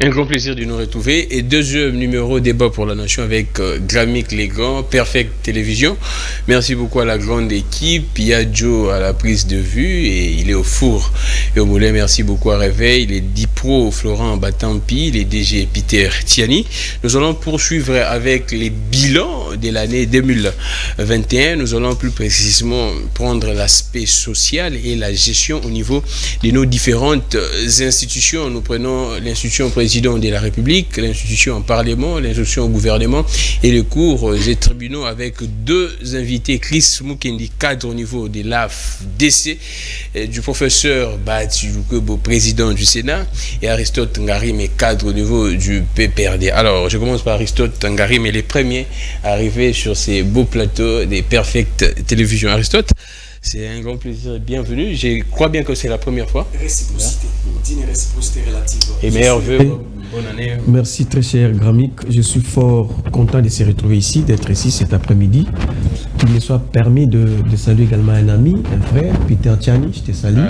Un grand plaisir de nous retrouver. Et deuxième numéro débat pour la nation avec Gramic Legrand, Perfect Télévision. Merci beaucoup à la grande équipe. Il y a Joe à la prise de vue et il est au four et au moulin. Merci beaucoup à Réveil, les Dipro Florent Batampi, les DG Peter Tiani. Nous allons poursuivre avec les bilans de l'année 2021. Nous allons plus précisément prendre l'aspect social et la gestion au niveau de nos différentes institutions. Nous prenons l'institution président de la République, l'institution en Parlement, l'institution au gouvernement et les cours et tribunaux avec deux invités, Chris Mukendi, cadre au niveau de l'AFDC, du professeur Bati Lukwebo, président du Sénat, et Aristote Ngarim, cadre au niveau du PPRD. Alors, je commence par Aristote Ngarim, les premiers arrivés sur ces beaux plateaux des Perfect Télévision. Aristote, c'est un grand plaisir, bienvenue. Je crois bien que c'est la première fois. Réciprocité, d'une réciprocité relative. Et meilleurs vœux, bonne année. Merci très cher Gramic. Je suis fort content de se retrouver ici, d'être ici cet après-midi. Qu'il me soit permis de saluer également un ami, un frère, Peter Tiani, je te salue.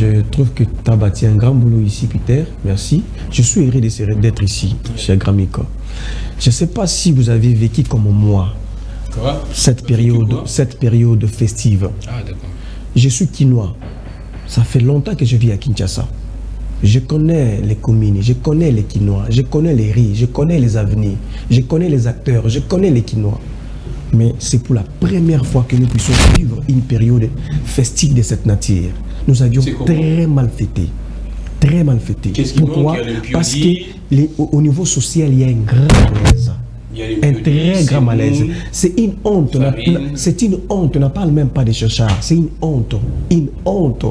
Je trouve que tu as bâti un grand boulot ici, Peter. Merci. Je suis heureux d'être ici, cher Gramic. Je ne sais pas si vous avez vécu comme moi. Cette période festive. Ah, d'accord. Je suis quinois. Ça fait longtemps que je vis à Kinshasa. Je connais les communes, je connais les quinois, je connais les riz, je connais les avenirs, je connais les acteurs, je connais les quinois. Mais c'est pour la première fois que nous puissions vivre une période festive de cette nature. Nous avions très mal fêté. Très mal fêté. Pourquoi? Parce qu'au niveau social, il y a un grand malaise. Un très grand malaise. C'est une honte. C'est une honte. On ne parle même pas des chercheurs. C'est une honte. Une honte.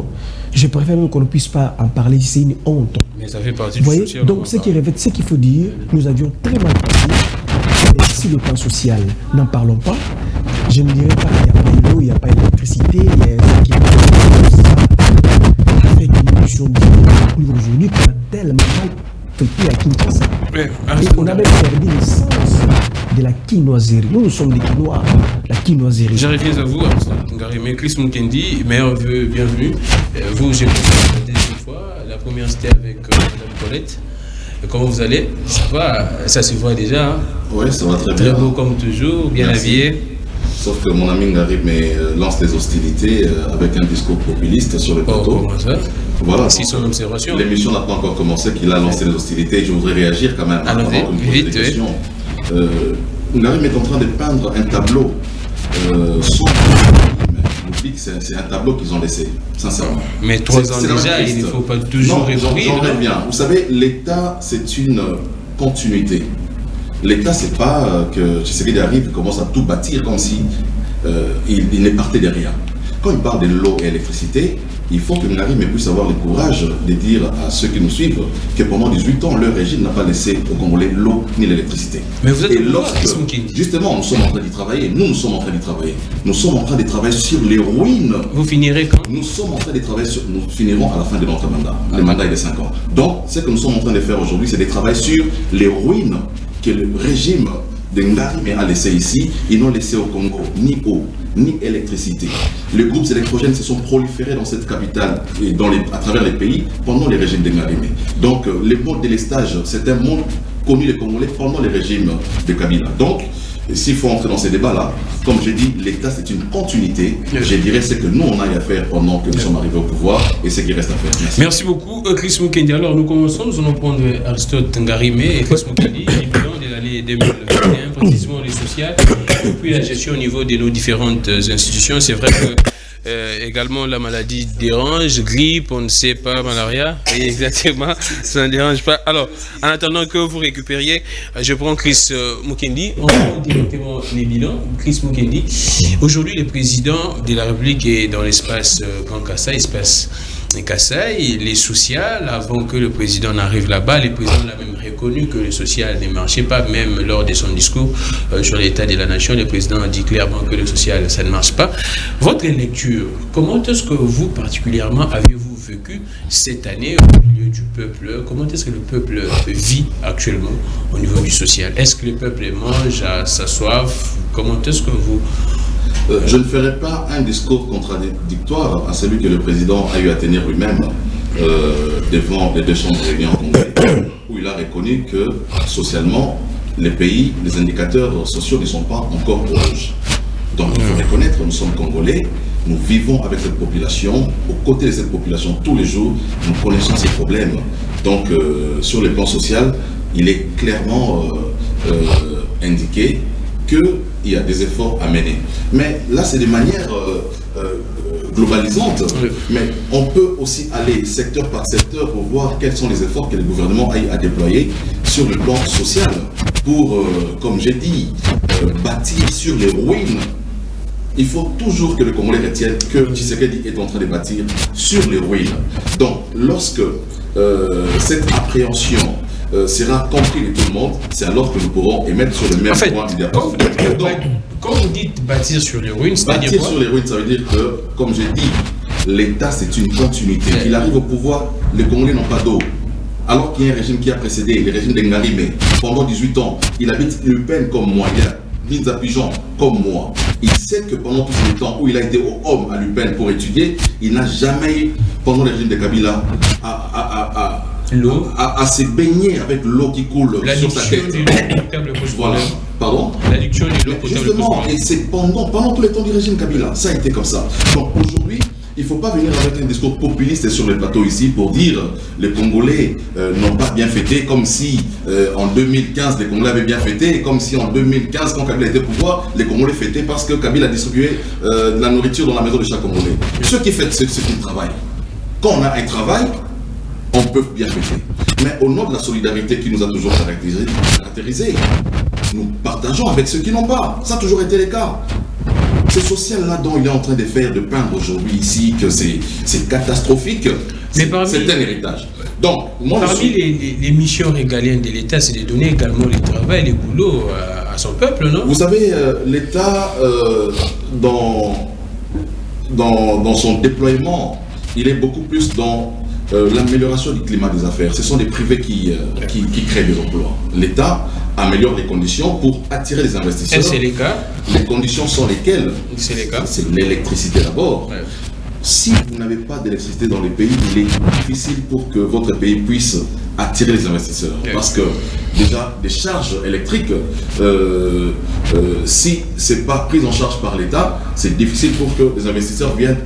Je préfère même qu'on ne puisse pas en parler. C'est une honte. Mais ça fait partie du social. Donc, ce qu'il faut dire, nous avions très mal passé. Et si le plan social, n'en parlons pas, je ne dirais pas qu'il n'y a pas d'eau, il n'y a pas d'électricité, il y a avec une mission de aujourd'hui qu'on a tellement mal fêté à Kinshasa. Et on a même perdu le sens de la quinoiserie. Nous sommes des quinois, la quinoiserie. Je reviens à vous, Ngarimé. Chris Mukendi, meilleur vœu, bienvenue. Vous, j'ai passé la deuxième fois. La première, c'était avec Madame Colette. Comment vous allez? Ça va? Ça se voit déjà. Hein? Oui, ça va très bien. Très beau comme toujours, bien habillé. Sauf que mon ami Ngarimé lance des hostilités avec un discours populiste sur le plateau. Comment ça? Voilà. C'est son observation. L'émission n'a pas encore commencé, qu'il a lancé les hostilités. Je voudrais réagir quand même. Alors, vite, oui. Ngarimé est en train de peindre un tableau sombre. C'est un tableau qu'ils ont laissé, sincèrement. Mais 3 ans déjà, il ne faut pas toujours résoudre. J'en reviens. Vous savez, l'État, c'est une continuité. L'État, c'est pas que Tshisekedi arrive et commence à tout bâtir comme si il n'est parti de rien. Quand il parle de l'eau et l'électricité, il faut que Ngarimé puisse avoir le courage de dire à ceux qui nous suivent que pendant 18 ans, leur régime n'a pas laissé aux Congolais l'eau ni l'électricité. Mais vous êtes et justement, nous sommes en train d'y travailler. Nous sommes en train d'y travailler. Nous sommes en train de travailler sur les ruines. Vous finirez quand? Nous sommes en train de travailler sur... Nous finirons à la fin de notre mandat. Le mandat est de 5 ans. Donc, ce que nous sommes en train de faire aujourd'hui, c'est de travailler sur les ruines que le régime de Ngarimé a laissé ici. Ils n'ont laissé au Congo ni eau, ni électricité. Les groupes électrogènes se sont proliférés dans cette capitale et à travers les pays pendant les régimes de Ngarimé. Donc, le mode de l'estage, c'est un monde connu des Congolais pendant les régimes de Kabila. Donc, s'il faut entrer dans ces débats-là, comme j'ai dit, l'État c'est une continuité. Je dirais c'est que nous on a à faire pendant que nous sommes arrivés au pouvoir et ce qui reste à faire. Merci beaucoup, Chris Mukendi. Alors nous commençons, nous allons prendre Aristote Ngarimé et Chris Mukendi, les bilans de l'année 2021, précisément les sociales, et puis la gestion au niveau de nos différentes institutions. C'est vrai que également la maladie dérange, grippe, on ne sait pas, malaria, et exactement, ça ne dérange pas. Alors, en attendant que vous récupériez, je prends Chris Mukendi, on prend directement les bilans. Chris Mukendi, aujourd'hui le président de la République est dans l'espace Grand Kassai, espace Kassai, les sociales, avant que le président n'arrive là-bas, le président l'a même reconnu que le social ne marchait pas, même lors de son discours sur l'état de la nation, le président a dit clairement que le social, ça ne marche pas. Votre lecture, comment est-ce que vous, particulièrement, avez-vous vécu cette année au milieu du peuple? Comment est-ce que le peuple vit actuellement au niveau du social? Est-ce que le peuple mange à sa soif? Comment est-ce que vous... Je ne ferai pas un discours contradictoire à celui que le président a eu à tenir lui-même devant les 2 chambres réunies en Congrès, où il reconnu que socialement, les pays, les indicateurs sociaux ne sont pas encore rouges. Donc il faut reconnaître, nous sommes Congolais, nous vivons avec cette population, aux côtés de cette population tous les jours, nous connaissons ces problèmes. Donc sur le plan social, il est clairement indiqué qu'il y a des efforts à mener. Mais là, c'est de manière globalisante, mais on peut aussi aller secteur par secteur pour voir quels sont les efforts que le gouvernement a déployés sur le plan social pour, comme j'ai dit, bâtir sur les ruines. Il faut toujours que le Congolais retienne que Tshisekedi est en train de bâtir sur les ruines. Donc, lorsque cette appréhension sera comprise de tout le monde, c'est alors que nous pourrons émettre sur le même point de diapason. Quand vous dites bâtir sur les ruines, c'est-à-dire bâtir sur les ruines, ça veut dire que, comme j'ai dit, l'État c'est une continuité. Il arrive au pouvoir, les Congolais n'ont pas d'eau. Alors qu'il y a un régime qui a précédé, le régime d'Engarimé, pendant 18 ans, il habite Lupin comme moi, il y a Linza Pigeon comme moi. Il sait que pendant tous ces temps où il a été au homme à Lupin pour étudier, il n'a jamais eu, pendant le régime de Kabila, à se baigner avec l'eau qui coule sur sa tête. Voilà. Pardon? L'adduction de l'eau potable. Justement, et c'est pendant tout le temps du régime Kabila, ça a été comme ça. Donc aujourd'hui, il ne faut pas venir avec un discours populiste sur le plateau ici pour dire les Congolais n'ont pas bien fêté, comme si en 2015 les Congolais avaient bien fêté, comme si en 2015 quand Kabila était au pouvoir, les Congolais fêtaient parce que Kabila a distribué de la nourriture dans la maison de chaque Congolais. Ceux qui fêtent, c'est ceux qui travaillent. Quand on a un travail, on peut bien fêter. Mais au nom de la solidarité qui nous a toujours caractérisés, nous partageons avec ceux qui n'ont pas. Ça a toujours été le cas. Ce social-là dont il est en train de faire, de peindre aujourd'hui ici, que c'est catastrophique, c'est un héritage. Donc, moi, parmi les missions régaliennes de l'État, c'est de donner également le travail, le boulot à son peuple, non? Vous savez, l'État, dans son déploiement, il est beaucoup plus dans l'amélioration du climat des affaires. Ce sont des privés qui créent des emplois. L'État améliore les conditions pour attirer les investisseurs. C'est les cas. Les conditions sont lesquelles? C'est les cas. C'est l'électricité d'abord. Ouais. Si vous n'avez pas d'électricité dans les pays, il est difficile pour que votre pays puisse attirer les investisseurs. Ouais. Parce que déjà, des charges électriques, si ce n'est pas pris en charge par l'État, c'est difficile pour que les investisseurs viennent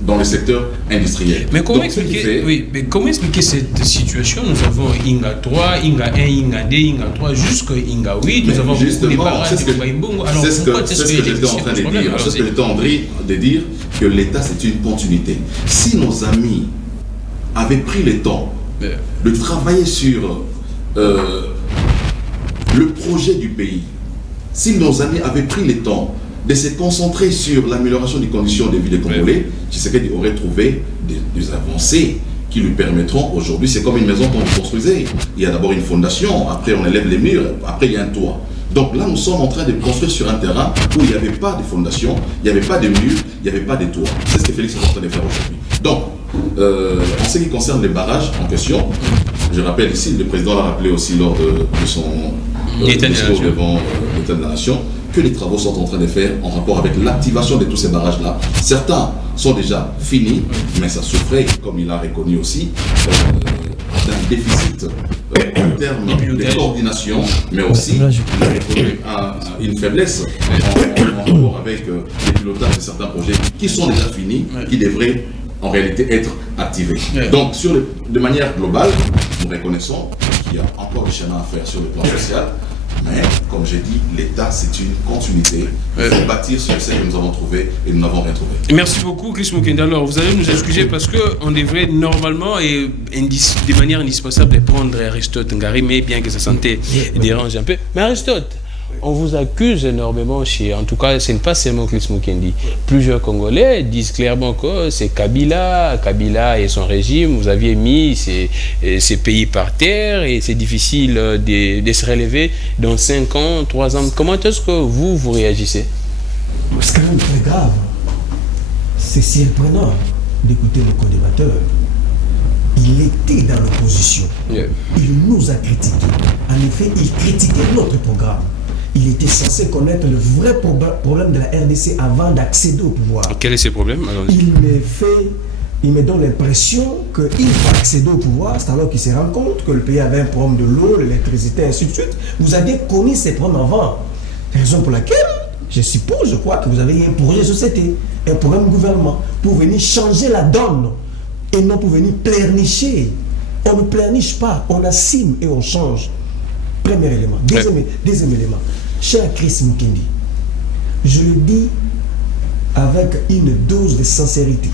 dans le secteur industriel. Mais comment expliquer cette situation? Nous avons Inga 3, Inga 1, Inga 2, Inga 3, jusqu'à Inga 8. Nous avons justement, beaucoup de barrages de Baïmbongo. C'est ce que j'étais en train de dire. C'est ce que j'étais en train de dire, que l'État c'est une continuité. Si nos amis avaient pris le temps de travailler sur le projet du pays, si nos amis avaient pris le temps de se concentrer sur l'amélioration des conditions de vie des Congolais, Tshisekedi aurait trouvé des avancées qui lui permettront aujourd'hui, c'est comme une maison qu'on construisait. Il y a d'abord une fondation, après on élève les murs, après il y a un toit. Donc là, nous sommes en train de construire sur un terrain où il n'y avait pas de fondation, il n'y avait pas de murs, il n'y avait pas de toit. C'est ce que Félix est en train de faire aujourd'hui. Donc, en ce qui concerne les barrages en question, je rappelle ici, le président l'a rappelé aussi lors de son discours devant l'État de la Nation, que les travaux sont en train de faire en rapport avec l'activation de tous ces barrages-là. Certains sont déjà finis, mais ça souffrait, comme il a reconnu aussi, d'un déficit en termes de coordination, mais aussi il a reconnu une faiblesse en rapport avec les pilotages de certains projets qui sont déjà finis, qui devraient en réalité être activés. Donc, de manière globale, nous reconnaissons qu'il y a encore du chemin à faire sur le plan social. Mais, comme j'ai dit, l'État, c'est une continuité. Il faut bâtir sur ce que nous avons trouvé et nous n'avons rien trouvé. Merci beaucoup, Chris Mukenda. Alors, vous allez nous excuser parce qu'on devrait normalement et de manière indispensable prendre Aristote Ngari, mais bien que sa santé dérange un peu. Mais Aristote, on vous accuse énormément en tout cas, ce n'est pas seulement Chris Mukendi. Plusieurs Congolais disent clairement que c'est Kabila et son régime, vous aviez mis ces pays par terre et c'est difficile de se relever dans 5 ans, 3 ans. Comment est-ce que vous réagissez? C'est quand même très grave. C'est surprenant d'écouter le co-débatteur. Il était dans l'opposition. Il nous a critiqués. En effet, il critiquait notre programme. Il était censé connaître le vrai problème de la RDC avant d'accéder au pouvoir. Quel est ce problème? Il me fait il me donne l'impression qu'il va accéder au pouvoir, c'est alors qu'il se rend compte que le pays avait un problème de l'eau, l'électricité, ainsi de suite. Vous avez connu ces problèmes avant. Raison pour laquelle, je crois que vous avez un projet de société, un programme de gouvernement, pour venir changer la donne, et non pour venir pleurnicher. On ne pleurniche pas, on assume et on change. Premier élément. Deuxième élément. Cher Chris Mukendi, je le dis avec une dose de sincérité.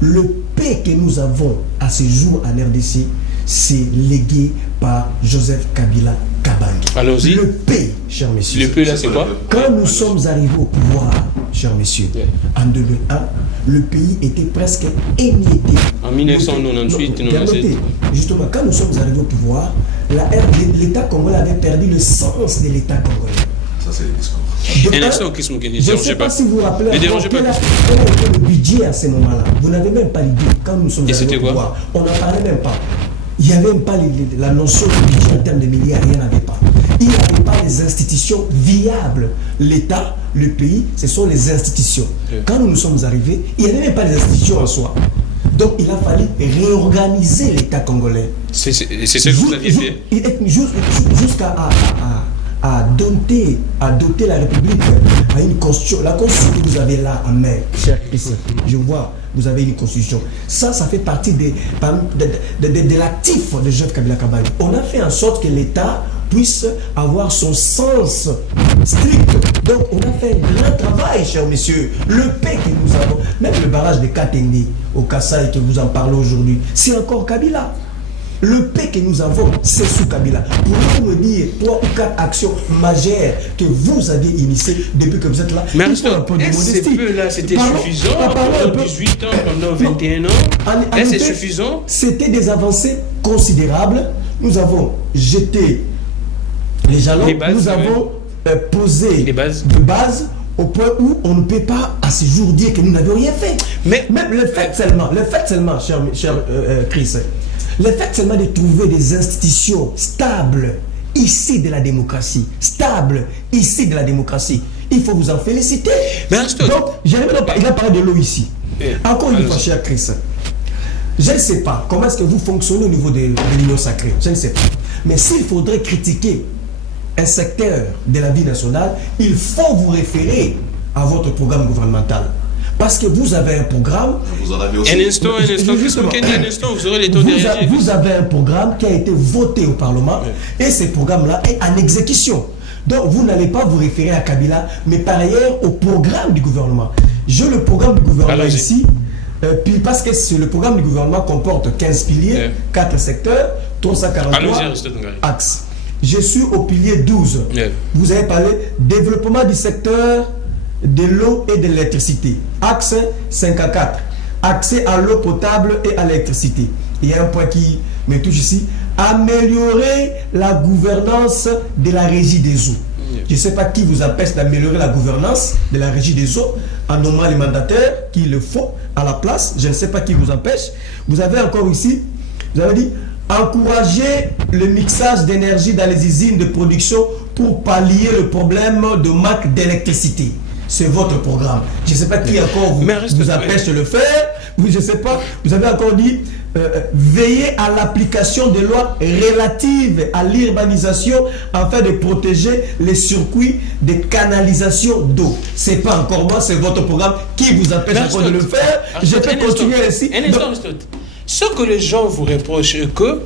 Le paix que nous avons à ce jour en RDC, c'est légué par Joseph Kabila Kabange. Allons-y. Le paix, cher messieurs. Le paix là, c'est quoi? Quand nous sommes arrivés au pouvoir, chers messieurs, en 2001, le pays était presque émietté. En 1998, justement, quand nous sommes arrivés au pouvoir, l'État congolais avait perdu le sens de l'État congolais. Ça, c'est le discours. Un instant, Chris Mukendi, je ne sais pas si vous vous rappelez, quel a été le budget à ce moment-là. Vous n'avez même pas l'idée. Quand nous sommes arrivés au pouvoir, on n'en parlait même pas. Il n'y avait même pas la notion de budget en termes de milliards, il n'y en avait pas. Il n'y avait pas les institutions viables. L'État, le pays, ce sont les institutions. Quand nous sommes arrivés, il n'y avait même pas les institutions en soi. Donc il a fallu réorganiser l'État congolais. C'est ce que vous aviez fait. Jusqu'à doter la République à une constitution. La constitution que vous avez là en main, cher Christ, je vois, vous avez une constitution. Ça fait partie de l'actif de Joseph Kabila Kabange. On a fait en sorte que l'État puisse avoir son sens strict. Donc on a fait un grand travail, chers messieurs. Le paix que nous avons, même le barrage de Katenge au Kassai que vous en parlez aujourd'hui, c'est encore Kabila. Le paix que nous avons, c'est sous Kabila. Pouvez-vous me dire 3 ou 4 actions majeures que vous avez initiées depuis que vous êtes là? Mais est-ce que là, c'était suffisant pendant 18 ans, pendant 21 ans? Est-ce que c'est suffisant? C'était des avancées considérables. Nous avons jeté les jalons, nous avons posé les bases de base au point où on ne peut pas à ce jour dire que nous n'avions rien fait. Mais même le fait seulement, cher Chris, le fait seulement de trouver des institutions stables ici de la démocratie, il faut vous en féliciter. Donc, il a parlé de l'eau ici. Encore une fois, cher Chris, je ne sais pas comment est-ce que vous fonctionnez au niveau de l'Union sacrée, je ne sais pas. Mais s'il faudrait critiquer un secteur de la vie nationale, il faut vous référer à votre programme gouvernemental. Parce que vous avez un programme. Vous en avez aussi. Un instant, vous aurez les temps de réagir. Vous avez un programme qui a été voté au Parlement et ce programme-là est en exécution. Donc vous n'allez pas vous référer à Kabila, mais par ailleurs au programme du gouvernement. J'ai le programme du gouvernement ici, puis parce que le programme du gouvernement comporte 15 piliers, 4 secteurs, 343 axes. Je suis au pilier 12. Vous avez parlé développement du secteur de l'eau et de l'électricité. Axe 5 à 4. Accès à l'eau potable et à l'électricité. Il y a un point qui me touche ici. Améliorer la gouvernance de la régie des eaux. Je ne sais pas qui vous empêche d'améliorer la gouvernance de la régie des eaux en nommant les mandataires qu'il le faut à la place. Je ne sais pas qui vous empêche. Vous avez encore ici, vous avez dit encourager le mixage d'énergie dans les usines de production pour pallier le problème de manque d'électricité. C'est votre programme. Je ne sais pas qui encore vous empêche de le faire. Je ne sais pas. Vous avez encore dit veiller à l'application des lois relatives à l'urbanisation afin de protéger les circuits de canalisation d'eau. Ce n'est pas encore moi, c'est votre programme qui vous empêche encore de le faire. Je peux continuer ainsi. Ce que les gens vous reprochent, que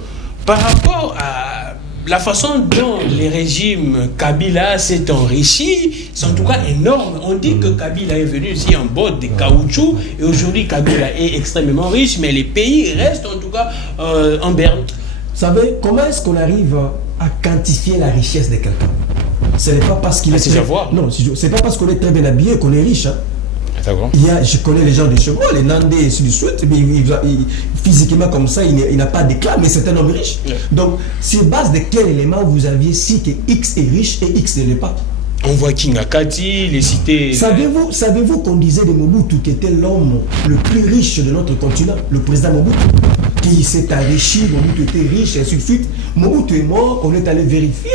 par rapport à la façon dont les régimes Kabila s'est enrichi, c'est en tout cas énorme. On dit que Kabila est venu ici en botte de caoutchouc et aujourd'hui Kabila est extrêmement riche, mais les pays restent en tout cas en berne. Vous savez, comment est-ce qu'on arrive à quantifier la richesse de quelqu'un? Ce n'est pas parce qu'il est non, c'est pas parce qu'on est très bien habillé qu'on est riche. Hein. Je connais les gens de chez moi, les Nandais et ainsi de suite, mais physiquement comme ça, il n'a pas d'éclat, mais c'est un homme riche. Donc, sur base de quel élément vous aviez si que X est riche et X ne l'est pas? On voit King Akati, les cités... Savez-vous qu'on disait de Mobutu qui était l'homme le plus riche de notre continent, le président Mobutu, qui s'est enrichi, Mobutu était riche, et ainsi de suite. Mobutu est mort, on est allé vérifier.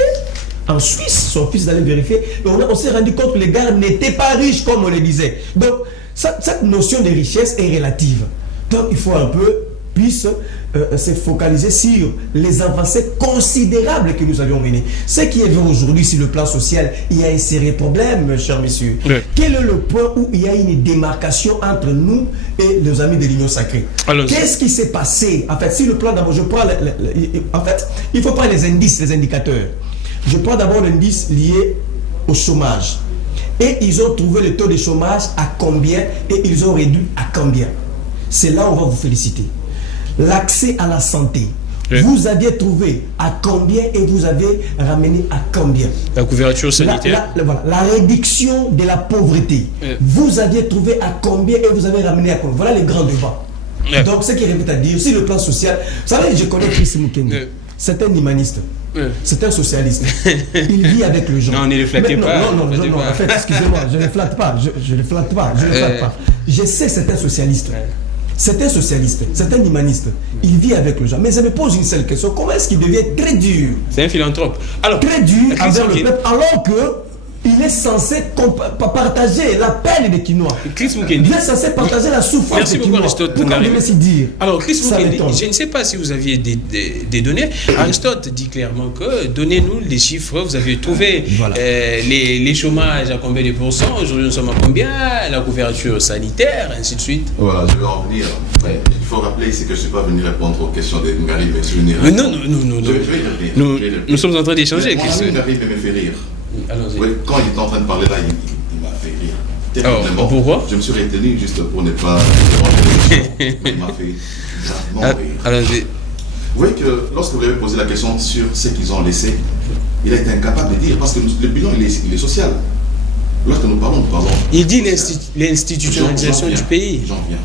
En Suisse, son fils allait vérifier. On s'est rendu compte que les gars n'étaient pas riches comme on le disait. Donc, cette notion de richesse est relative. Donc il faut un peu puisse se focaliser sur les avancées considérables que nous avions menées. Ce qui est vrai aujourd'hui sur le plan social, il y a un sérieux problème, chers messieurs. Oui. Quel est le point où il y a une démarcation entre nous et les amis de l'Union sacrée? Qu'est-ce qui s'est passé? En fait, si le plan d'abord, je prends en fait, il faut prendre les indices, les indicateurs. Je prends d'abord l'indice lié au chômage. Et ils ont trouvé le taux de chômage à combien et ils ont réduit à combien. C'est là où on va vous féliciter. L'accès à la santé, oui. Vous aviez trouvé à combien et vous avez ramené à combien? La couverture sanitaire. La réduction de la pauvreté, oui. Vous aviez trouvé à combien et vous avez ramené à combien? Voilà les grands débats. Oui. Donc ce qui revient à dire, si le plan social, vous savez, je connais Chris Mukendi, oui. C'est un humaniste. Oui. C'est un socialiste. Il vit avec les gens. Non, ne le flattez pas. Non, en fait, excusez-moi, je ne flatte pas. Je ne flatte pas. Je sais que c'est un socialiste. Oui. C'est un socialiste, c'est un humaniste. Il vit avec les gens. Mais je me pose une seule question. Comment est-ce qu'il devient très dur? C'est un philanthrope. Alors, très dur envers le peuple, alors que il est censé partager la peine des Kinois. Il est censé partager la souffrance des Kinois. Pourquoi vous laissez dire? Alors, Chris Mukendi, je ne sais pas si vous aviez des données. Aristote dit clairement que donnez-nous les chiffres. Vous avez trouvé voilà. Les chômages à combien de pourcents? Aujourd'hui, nous sommes à combien? La couverture sanitaire, ainsi de suite. Voilà, je vais en venir. Ouais, il faut rappeler, c'est que je ne suis pas venu répondre aux questions de Ngari, mais je vais Non. Nous sommes en train d'échanger. Mon ami Ngari me fait rire. Oui, quand il était en train de parler là, il m'a fait rire. Terriblement. Pourquoi? Je me suis retenu juste pour ne pas déranger les gens. Il m'a fait gravement rire. Vous voyez que lorsque vous avez posé la question sur ce qu'ils ont laissé, il a été incapable de dire, parce que le bilan il est social. Lorsque nous parlons. Il dit l'institutionnalisation du pays. J'en viens.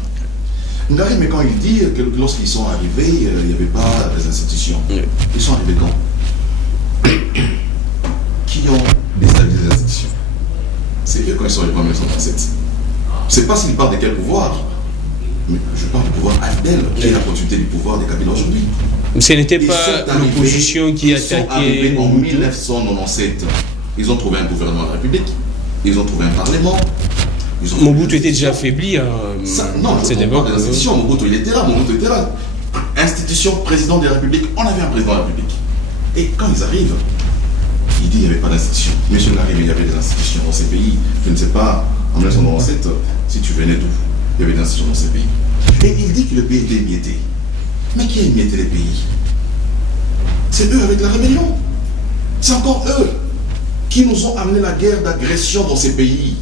Ngari, mais quand il dit que lorsqu'ils sont arrivés, il n'y avait pas des institutions. Oui. Ils sont arrivés quand? Qui ont déstabilisé les institutions? C'est eux quand ils sont arrivés en 1937. Je ne sais pas s'ils parlent de quel pouvoir, mais je parle du pouvoir AFDEL, qui est la continuité du pouvoir des Kabila aujourd'hui. Ce n'était pas l'opposition qui attaquait. Ils sont arrivés en 1997. Ils ont trouvé un gouvernement de la République, ils ont trouvé un parlement. Mobutu était déjà affaibli. Non, c'était pas des institutions. Mobutu, il était là. Institution, président de la République, on avait un président de la République. Et quand ils arrivent, il dit qu'il n'y avait pas d'institution. Monsieur Ngari, il y avait des institutions dans ces pays. Je ne sais pas, en 1997, si tu venais d'où, il y avait des institutions dans ces pays. Et il dit que le pays était émietté. Mais qui a émietté les pays? C'est eux avec la rébellion. C'est encore eux qui nous ont amené la guerre d'agression dans ces pays.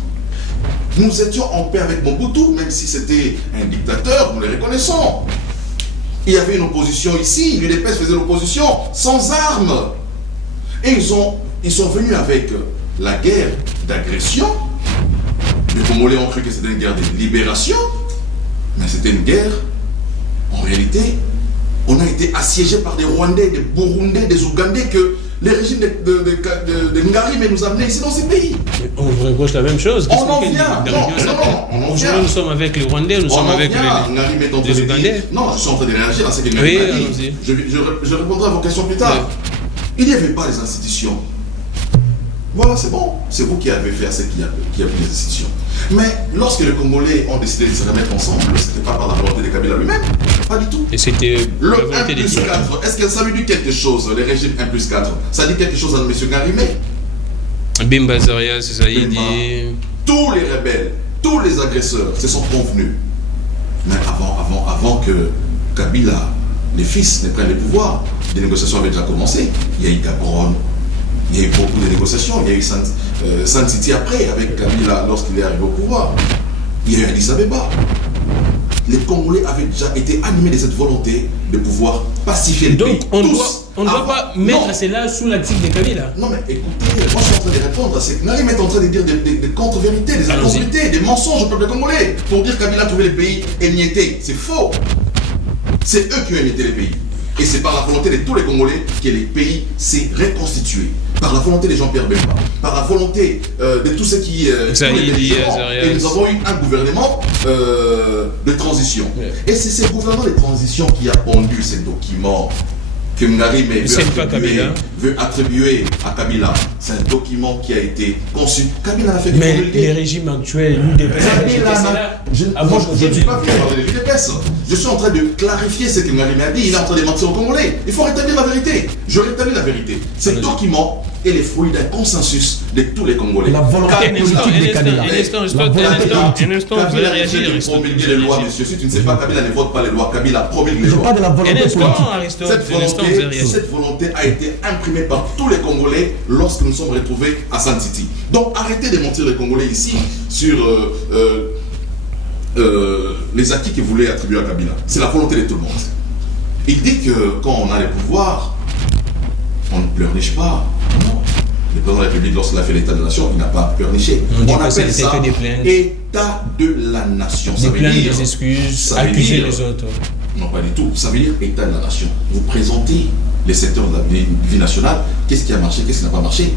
Nous étions en paix avec Mobutu, même si c'était un dictateur, nous le reconnaissons. Il y avait une opposition ici, l'UDPS faisait l'opposition sans armes. Et ils sont venus avec la guerre d'agression. Les Congolais ont cru que c'était une guerre de libération, mais c'était une guerre. En réalité, on a été assiégés par des Rwandais, des Burundais, des Ougandais que les régimes de Ngari nous amenaient ici dans ces pays. On vous reproche la même chose. On en vient. Aujourd'hui, nous sommes avec les Rwandais, nous sommes avec les Ougandais. Non, je suis en train de réagir à ce que Ngari m'a dit. Je répondrai à vos questions plus tard. Oui. Il n'y avait pas les institutions. Voilà, c'est bon. C'est vous qui avez fait ce qui a pris les institutions. Mais lorsque les Congolais ont décidé de se remettre ensemble, ce n'était pas par la volonté de Kabila lui-même. Pas du tout. Et c'était le 1 plus 4. Est-ce que ça lui dit quelque chose, les régimes 1 plus 4? Ça dit quelque chose à M. Ngarimé? Bimba Zaria, c'est ça, il dit. Tous les rebelles, tous les agresseurs se sont convenus. Mais avant que Kabila, les fils, ne prennent le pouvoir, les négociations avaient déjà commencé. Il y a eu Gaborone, il y a eu beaucoup de négociations. Il y a eu San City après, avec Kabila, lorsqu'il est arrivé au pouvoir. Il y a eu Addis Abeba. Les Congolais avaient déjà été animés de cette volonté de pouvoir pacifier le pays. Donc on ne doit pas mettre cela sous la tique de Kabila. Non mais écoutez, moi je suis en train de répondre. Ngari est en train de dire des contre-vérités, des incongruités, des mensonges au peuple congolais pour dire que Kabila a trouvé les pays émiettés. C'est faux. C'est eux qui ont émietté les pays. Et c'est par la volonté de tous les Congolais que les pays s'est reconstitué. Par la volonté de Jean-Pierre Bemba, par la volonté de tous ceux qui... et nous avons eu un gouvernement de transition. Ouais. Et c'est ce gouvernement de transition qui a pondu ces documents que Ngarime veut attribuer à Kabila. C'est un document qui a été conçu. Kabila a fait des mais les régimes actuels, l'UDPS, je ne suis pas venu parler de l'UDPS. Je suis en train de clarifier ce que Ngarime a dit. Il est en train de mentir aux Congolais. Il faut rétablir la vérité. Je rétablis la vérité. Ce document est le fruit d'un consensus de tous les Congolais. La volonté politique de Kabila. Un instant, vous allez réagir. Promulguer les lois, monsieur. Si tu ne sais pas, Kabila ne vote pas les lois. Kabila promulgue les Je lois. parle de la volonté politique. Cette volonté a été imprimée par tous les Congolais lorsque nous sommes retrouvés à Sun City. Donc arrêtez de mentir les Congolais ici sur les acquis qu'ils voulaient attribuer à Kabila. C'est la volonté de tout le monde. Il dit que quand on a les pouvoirs, on ne pleurniche pas. Non. Le président de la République, lorsqu'il a fait l'état de la nation, il n'a pas pleurniché. On appelle ça état de la nation. Des plaintes, des excuses, accuser les autres. Non, pas du tout. Ça veut dire état de la nation. Vous présentez les secteurs de la vie nationale, qu'est-ce qui a marché, qu'est-ce qui n'a pas marché.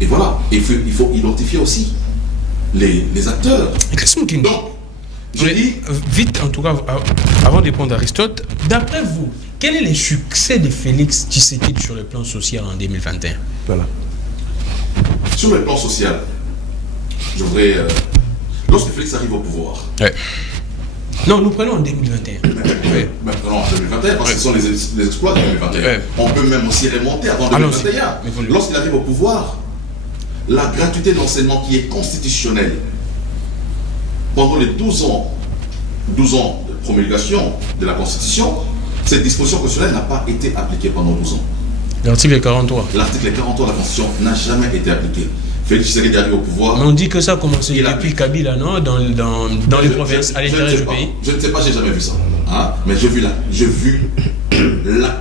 Et voilà. Et il faut identifier aussi les acteurs. Donc, je dis... Vite, en tout cas, avant de répondre à Aristote, d'après vous, quel est le succès de Félix Tshisekedi sur le plan social en 2021? Voilà. Sur le plan social, je voudrais... lorsque Félix arrive au pouvoir... Ouais. Non, nous prenons en 2021. Maintenant en 2021, parce que ce sont les exploits de 2021. Ouais. On peut même aussi remonter avant 2021. Lorsqu'il arrive au pouvoir, la gratuité de l'enseignement qui est constitutionnelle, pendant les 12 ans de promulgation de la Constitution, cette disposition constitutionnelle n'a pas été appliquée pendant 12 ans. L'article 43. L'article 43 de la Constitution n'a jamais été appliqué. Félix Tshisekedi arrive au pouvoir. Mais on dit que ça a commencé depuis Kabila, non? Dans les provinces, à l'intérieur du pays. Je ne sais pas, j'ai jamais vu ça. Hein? Mais j'ai vu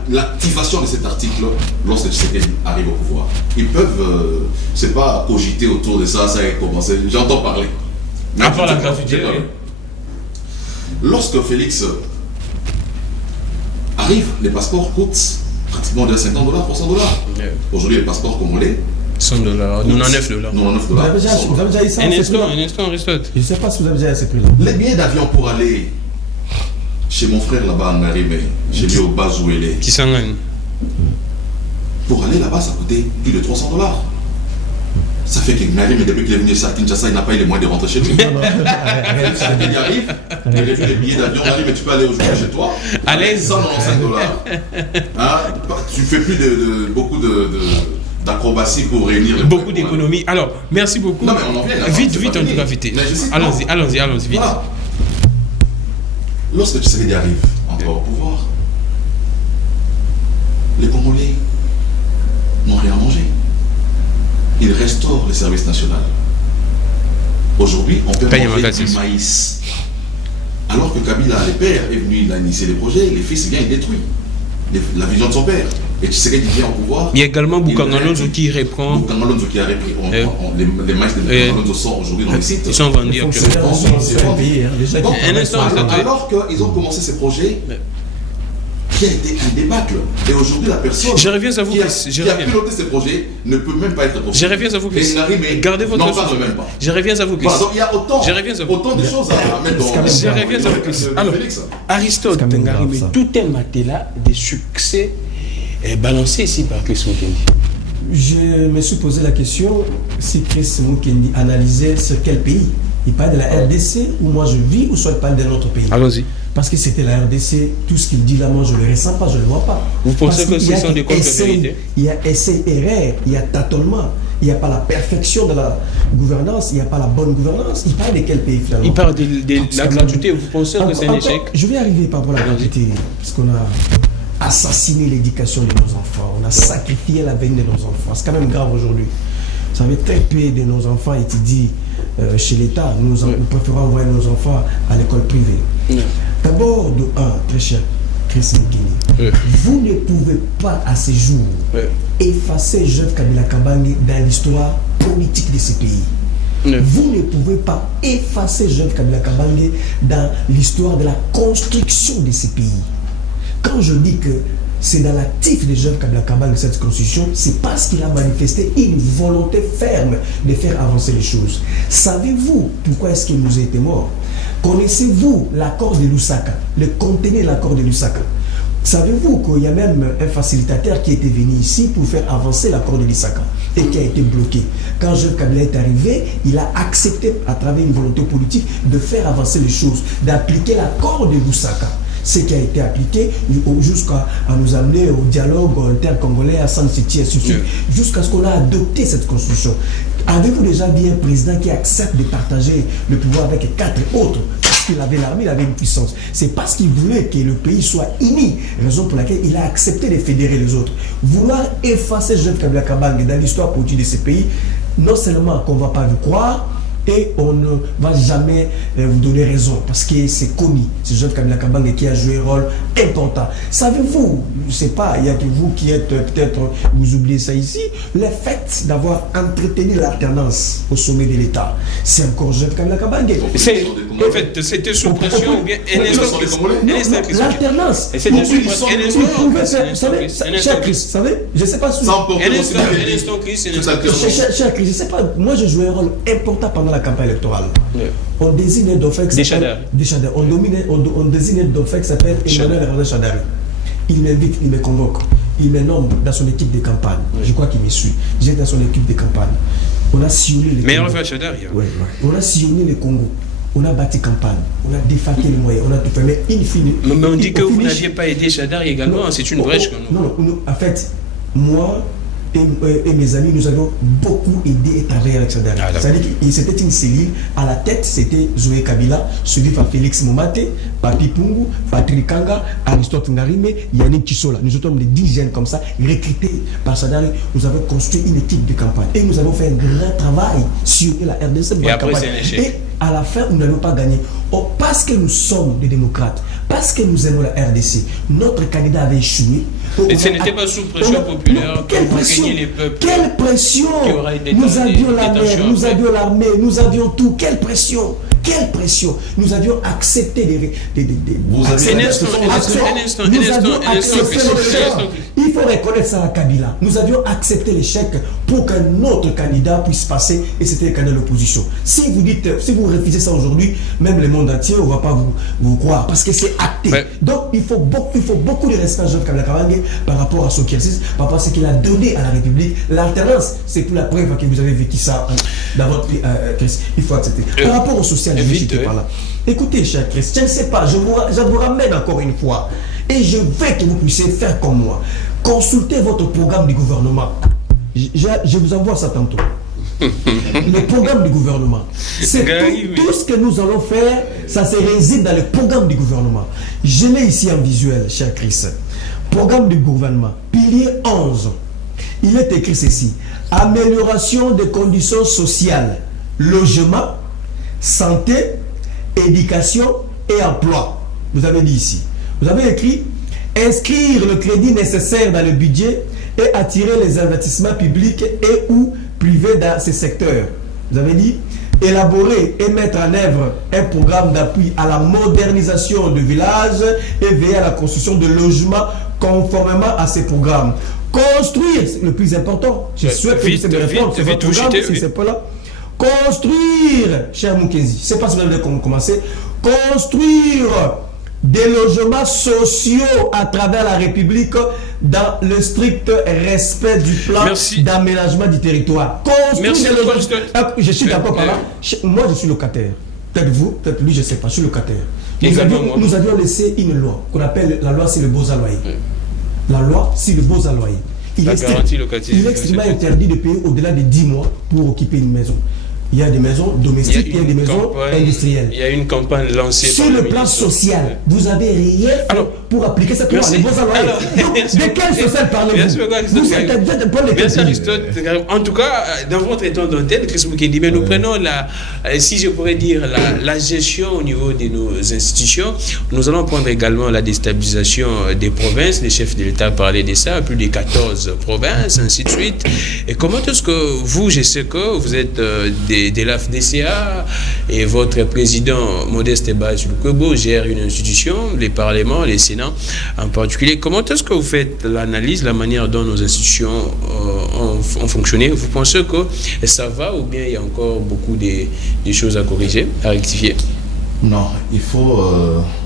l'activation de cet article lorsque Tshisekedi arrive au pouvoir. Ils peuvent, c'est pas cogiter autour de ça, ça a commencé. J'entends parler. À part la gratuité. Lorsque Félix arrive, les passeports coûtent pratiquement de $50, $300. Aujourd'hui, les passeports congolais, $100, $99. Vous avez déjà eu ça? Un instant, Aristote. Je ne sais pas si vous avez déjà eu ce prix-là. Les billets d'avion pour aller chez mon frère là-bas en Ngarime, chez lui au Bazouélé. Qui s'engage. Pour aller là-bas, ça coûtait plus de $300. Ça fait que Ngarime, depuis qu'il est venu à Kinshasa, il n'a pas eu les moyens de rentrer chez lui. Il arrive, il a vu les billets d'avion, mais tu peux aller aujourd'hui chez toi. Allez, $195. Hein? Tu fais plus beaucoup d'acrobatie pour réunir beaucoup d'économies. Alors, merci beaucoup. Non, mais on en vient là. Vite, en tout cas, vite. Allons-y, vite. Voilà. Lorsque Tshisekedi arrive encore au pouvoir, les Congolais n'ont rien mangé. Il restaure le service national. Aujourd'hui, on peut manger du maïs. Alors que Kabila, le père, est venu, il a initié les projets, les fils viennent, il détruit la vision de son père. Et Tshisekedi vient au pouvoir. Il y a également Boukangalonzo qui reprend. Boukangalonzo qui a repris. Les maïs de Boukangalonzo sont aujourd'hui dans les sites. Ils sont vendus actuellement. Alors qu'ils ont commencé ces projets, qui a été un débâcle. Et aujourd'hui, la personne qui a piloté ces projets ne peut même pas être Je reviens à vous, Chris. Gardez votre souffle. Je reviens à vous, Chris. Donc il y a autant de choses à mettre dans Je reviens à vous, Chris. Alors, Aristote Ngarime, tout un matelas de succès est balancé ici par Chris Mukendi. Je me suis posé la question si Chris Mukendi analysait sur quel pays. Il parle de la RDC où moi je vis ou soit il parle d'un autre pays. Allons-y. Parce que c'était la RDC, tout ce qu'il dit là, moi je ne le ressens pas, je ne le vois pas. Vous pensez que ce sont des contre-vérités? Il y a essai-erreur, il y a tâtonnement, il n'y a pas la perfection de la gouvernance, il n'y a pas la bonne gouvernance. Il parle de quel pays finalement? Il parle de la gratuité, vous pensez que c'est un échec? Je vais arriver par rapport à la gratuité, parce qu'on a assassiné l'éducation de nos enfants, on a sacrifié l'avenir de nos enfants. C'est quand même grave aujourd'hui. Vous savez, très peu de nos enfants étudient chez l'État. Nous préférons envoyer nos enfants à l'école privée. D'abord, de un, très cher Chris Mukendi, vous ne pouvez pas à ce jour effacer Joseph Kabila Kabange dans l'histoire politique de ce pays. Vous ne pouvez pas effacer Joseph Kabila Kabange dans l'histoire de la construction de ce pays. Quand je dis que c'est dans l'actif de Joseph Kabila Kabange cette constitution, c'est parce qu'il a manifesté une volonté ferme de faire avancer les choses. Savez-vous pourquoi est-ce qu'il nous a été mort? Connaissez-vous l'accord de Lusaka, le contenu de l'accord de Lusaka? Savez-vous qu'il y a même un facilitateur qui était venu ici pour faire avancer l'accord de Lusaka et qui a été bloqué. Quand Joseph Kabila est arrivé, il a accepté à travers une volonté politique de faire avancer les choses, d'appliquer l'accord de Lusaka. Ce qui a été appliqué jusqu'à nous amener au dialogue intercongolais à San City, jusqu'à ce qu'on a adopté cette constitution. Avez-vous déjà vu un président qui accepte de partager le pouvoir avec 4 autres? Parce qu'il avait l'armée, il avait une puissance. C'est parce qu'il voulait que le pays soit uni, raison pour laquelle il a accepté de fédérer les autres. Vouloir effacer Joseph Kabila Kabange dans l'histoire politique de ces pays, non seulement qu'on ne va pas vous croire, et on ne va jamais vous donner raison parce que c'est connu. C'est Joseph Kabila Kabange qui a joué un rôle important. Savez-vous, je ne sais pas, il y a que vous qui êtes peut-être, vous oubliez ça ici, le fait d'avoir entretenu l'alternance au sommet de l'État, c'est encore Joseph Kabila Kabange. En fait, c'était sous pression ou bien l'alternance. Cher Chris, vous savez, je ne sais pas si... Cher Chris, je ne sais pas, moi je jouais un rôle important pendant la campagne électorale. On désigne un dauphin qui s'appelle Deschadari. On désigne un dauphin qui s'appelle Emmanuel Ramazan Chadari. Il m'invite, il me convoque, il me nomme dans son équipe de campagne. Je crois qu'il me suit. J'ai dans son équipe de campagne. On a sillonné les Congo. On a sillonné les Congo. On a bâti campagne, on a défalqué les moyens, on a tout fait, mais in fine... Mais on dit que vous n'aviez pas aidé Chadari également, c'est une brèche que nous... Non, en fait, moi... Et mes amis, nous avons beaucoup aidé et travaillé avec Chadari. C'est-à-dire que c'était une cellule. À la tête, c'était Zoé Kabila, suivi par Félix Momate, Papi Pungu, Patrick Kanga, Aristote Ngarime, Yannick Chisola. Nous sommes des 10 jeunes comme ça, recrutés par Chadari. Nous avons construit une équipe de campagne. Et nous avons fait un grand travail sur la RDC. Et après, c'est un échec. Et à la fin, nous n'avons pas gagné. Oh, parce que nous sommes des démocrates, parce que nous aimons la RDC, notre candidat avait échoué. Et ce n'était pas sous pression populaire. Quelle pression, les peuples? Quelle pression? Nous avions la mer, nous avions l'armée, nous avions tout. Quelle pression? Quelle pression? Nous avions accepté il faut reconnaître ça à Kabila. Nous avions accepté l'échec pour qu'un autre candidat puisse passer, et c'était le candidat de l'opposition. Si vous refusez ça aujourd'hui, même le monde entier, on ne va pas vous croire, parce que c'est acté. Ouais. Donc il faut beaucoup de respect à Joseph Kabila Kabange par rapport à son exercice, par rapport à ce qu'il a donné à la République. L'alternance, c'est pour la preuve que vous avez vécu ça dans votre il faut accepter. Par rapport au social, par là. Écoutez, cher Christ, je ne sais pas, je vous ramène encore une fois, et je veux que vous puissiez faire comme moi. Consultez votre programme du gouvernement. Je vous envoie ça tantôt. Le programme du gouvernement. C'est tout ce que nous allons faire, ça se réside dans le programme du gouvernement. Je l'ai ici en visuel, cher Chris. Programme du gouvernement, pilier 11. Il est écrit ceci: amélioration des conditions sociales, logement, santé, éducation et emploi. Vous avez dit ici. Vous avez écrit inscrire le crédit nécessaire dans le budget et attirer les investissements publics et ou privés dans ces secteurs. Vous avez dit élaborer et mettre en œuvre un programme d'appui à la modernisation du village et veiller à la construction de logements conformément à ces programmes. Construire, c'est le plus important. Je souhaite que vous me répondre sur votre programme, si c'est pas là. Construire, cher Mukenzi, je ne sais pas si vous avez commencé, construire des logements sociaux à travers la République dans le strict respect du plan d'aménagement du territoire. Construire des logements. Je suis d'accord par là. Moi, je suis locataire. Peut-être vous, peut-être lui, je ne sais pas, je suis locataire. Nous avions laissé une loi qu'on appelle la loi sur le beaux loyer. La loi sur le beaux loyer. Il est extrêmement interdit de payer au-delà de 10 mois pour occuper une maison. Il y a des maisons domestiques, il y a des maisons industrielles. Il y a une campagne lancée sur le plan social. Vous avez rien fait pour appliquer cette loi. De quel social parlez-vous? Merci Aristote. En tout cas, dans votre temps d'antenne, Chris Mukendi, mais nous prenons si je pourrais dire, la gestion au niveau de nos institutions. Nous allons prendre également la déstabilisation des provinces. Les chefs de l'État parlaient de ça, plus de 14 provinces, ainsi de suite. Et comment est-ce que vous, je sais que vous êtes de l'AFDCA et votre président Modeste Bassou-Lukwebo gère une institution, les parlements, les sénats en particulier. Comment est-ce que vous faites l'analyse, la manière dont nos institutions ont fonctionné? Vous pensez que ça va ou bien il y a encore beaucoup de choses à corriger, à rectifier? Non, il faut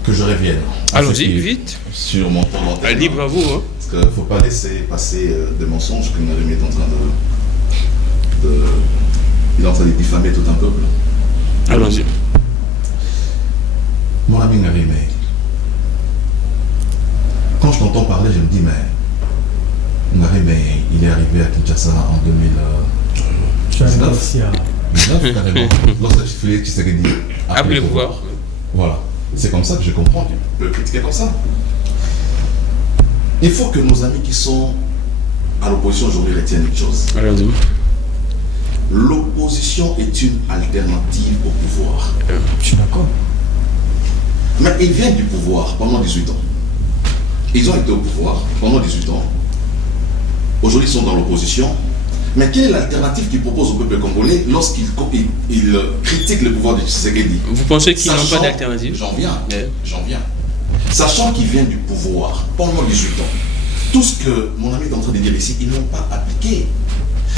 que je revienne. Allons-y, vite. Sur mon temps d'antenne. Libre à vous. Hein. Parce qu'il ne faut pas laisser passer des mensonges que Ngarime est en train il est en train de diffamer tout un peuple. Allons-y. Mon ami Ngarime, quand je t'entends parler, je me dis, mais Ngarime, il est arrivé à Kinshasa en 2019. Carrément. Lorsque tu sais dit après le pouvoir. Voilà. C'est comme ça que je comprends. Tu peux critiquer comme ça. Il faut que nos amis qui sont à l'opposition aujourd'hui retiennent une chose. Allons-y. L'opposition est une alternative au pouvoir. Je suis d'accord. Mais ils viennent du pouvoir pendant 18 ans. Ils ont été au pouvoir pendant 18 ans. Aujourd'hui, ils sont dans l'opposition. Mais quelle est l'alternative qu'ils proposent au peuple congolais lorsqu'ils critiquent le pouvoir de Tshisekedi? Vous pensez qu'ils n'ont pas d'alternative? J'en viens. Sachant qu'ils viennent du pouvoir pendant 18 ans, tout ce que mon ami est en train de dire ici, ils n'ont pas appliqué.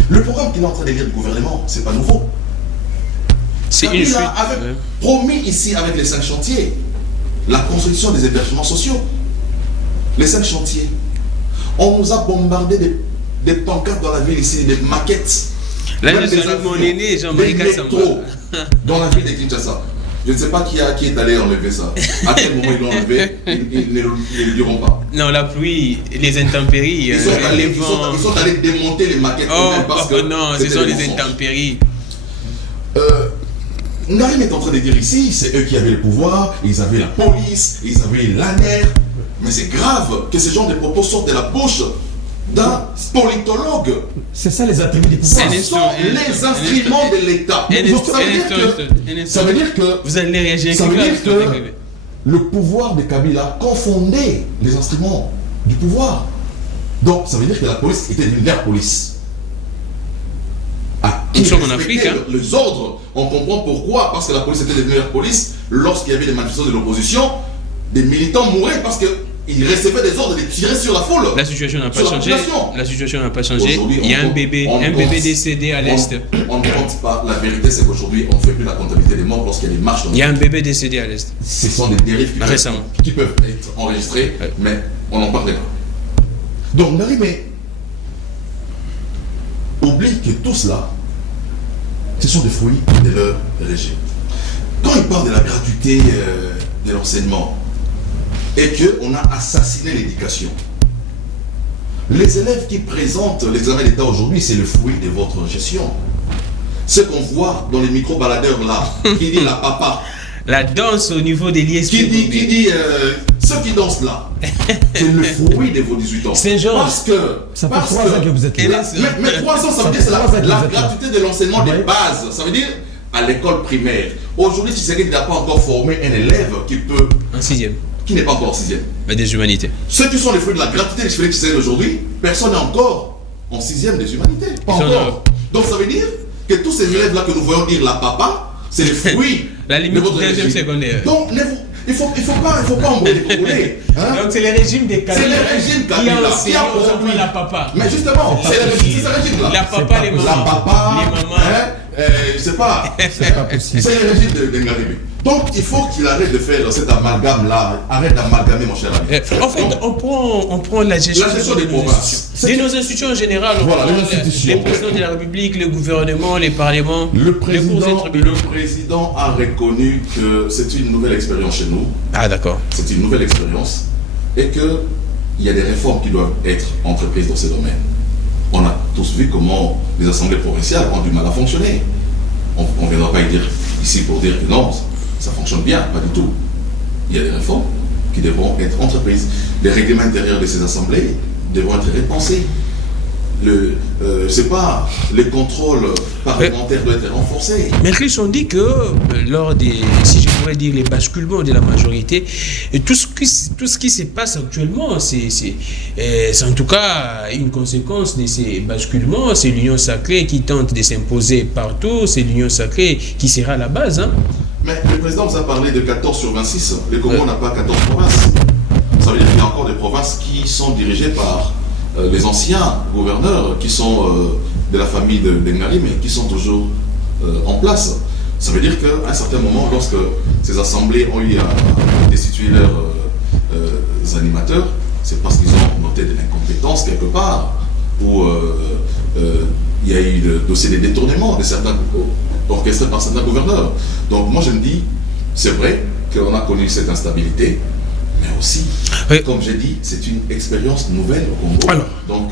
Le programme qu'il est en train de lire du gouvernement, c'est pas nouveau. C'est une fuite. avait promis ici avec les 5 chantiers la construction des hébergements sociaux. Les 5 chantiers. On nous a bombardé des pancartes dans la ville ici, des maquettes. Là, je salue mon aîné, Jean-Marie Kassamba. Dans la ville de Kinshasa. Je ne sais pas qui est allé enlever ça. À quel moment ils l'ont enlevé, ils ne le diront pas. Non, la pluie, les intempéries, ils sont allés démonter les maquettes. Parce que non, ce sont les intempéries. Ngarime est en train de dire ici, c'est eux qui avaient le pouvoir, ils avaient la police, ils avaient l'ANER. Mais c'est grave que ce genre de propos sortent de la bouche d'un politologue. C'est ça les attributs du pouvoir. Ce sont les instruments de l'État. Ça veut dire que vous allez réagir. Ça veut dire que le pouvoir de Kabila confondait les instruments du pouvoir. Donc ça veut dire que la police était devenue l'air police. Nous sommes en Afrique. Les ordres, on comprend pourquoi. Parce que la police était devenue l'air police. Lorsqu'il y avait des manifestations de l'opposition, des militants mouraient parce que il recevait des ordres de tirer sur la foule. La situation n'a pas changé. La situation n'a pas changé. Il y a un bébé décédé à l'est. On ne compte pas. La vérité, c'est qu'aujourd'hui, on ne fait plus la comptabilité des morts lorsqu'il y a des marches. Il y a un bébé décédé à l'est. Ce sont des dérives qui peuvent être enregistrées, mais on n'en parlait pas. Donc, Ngarime oublie que tout cela, ce sont des fruits de leur régime. Quand il parle de la gratuité de l'enseignement, et qu'on a assassiné l'éducation. Les élèves qui présentent l'examen d'État aujourd'hui, c'est le fruit de votre gestion. Ce qu'on voit dans les micro-baladeurs là, qui dit la papa. La danse au niveau des liens. Qui dit ceux qui dansent là, c'est le fruit de vos 18 ans. C'est genre. Parce que. Ça fait 3 ans que vous êtes là. Mais 3 ans, ça veut dire c'est la gratuité de l'enseignement des bases. Ça veut dire à l'école primaire. Aujourd'hui, tu sais qu'il n'a pas encore formé un élève qui peut. En 6e. Qui n'est pas encore en 6e. Mais des humanités. Ceux qui sont les fruits de la gratuité de Félix Tshisekedi aujourd'hui, personne n'est encore en 6e des humanités. Pas encore. Donc ça veut dire que tous ces élèves-là que nous voyons dire la papa, c'est les fruits la limite de votre 2e régime. secondaire. Donc il faut pas embrouiller les Congolais. Donc c'est le régime des Kabila. C'est le régime Kabila qui a aujourd'hui la papa. Mais justement, c'est ce régime-là. La papa, les mamans. La papa, les mamans. Je sais pas. C'est pas possible. C'est le régime de Ngarime. Donc il faut qu'il arrête de faire cet amalgame-là. Arrête d'amalgamer, mon cher ami. En fait, on prend la gestion des provinces. De nos institutions en général. Voilà, les institutions. Les présidents de la République, le gouvernement, les parlements. Le président a reconnu que c'est une nouvelle expérience chez nous. Ah d'accord. C'est une nouvelle expérience. Et qu'il y a des réformes qui doivent être entreprises dans ces domaines. On a tous vu comment les assemblées provinciales ont du mal à fonctionner. On ne viendra pas y dire ici pour dire que non, ça fonctionne bien, pas du tout. Il y a des réformes qui devront être entreprises. Les règlements intérieurs de ces assemblées devront être repensés. C'est pas les contrôles parlementaires doivent être renforcés. Mais ils ont dit que lors des, si je pourrais dire, les basculements de la majorité, et tout ce qui se passe actuellement, c'est en tout cas une conséquence de ces basculements. C'est l'union sacrée qui tente de s'imposer partout. C'est l'union sacrée qui sera la base. Hein. Mais le président vous a parlé de 14 sur 26. Le Congo n'a pas 14 provinces. Ça veut dire qu'il y a encore des provinces qui sont dirigées par les anciens gouverneurs qui sont de la famille de Ngarime et qui sont toujours en place. Ça veut dire qu'à un certain moment, lorsque ces assemblées ont eu à destituer leurs animateurs, c'est parce qu'ils ont noté de l'incompétence quelque part, où il y a eu le dossier des détournements de certains orchestrés par certains gouverneurs. Donc moi je me dis, c'est vrai qu'on a connu cette instabilité, mais aussi, oui, comme j'ai dit, c'est une expérience nouvelle au Congo. Alors, donc,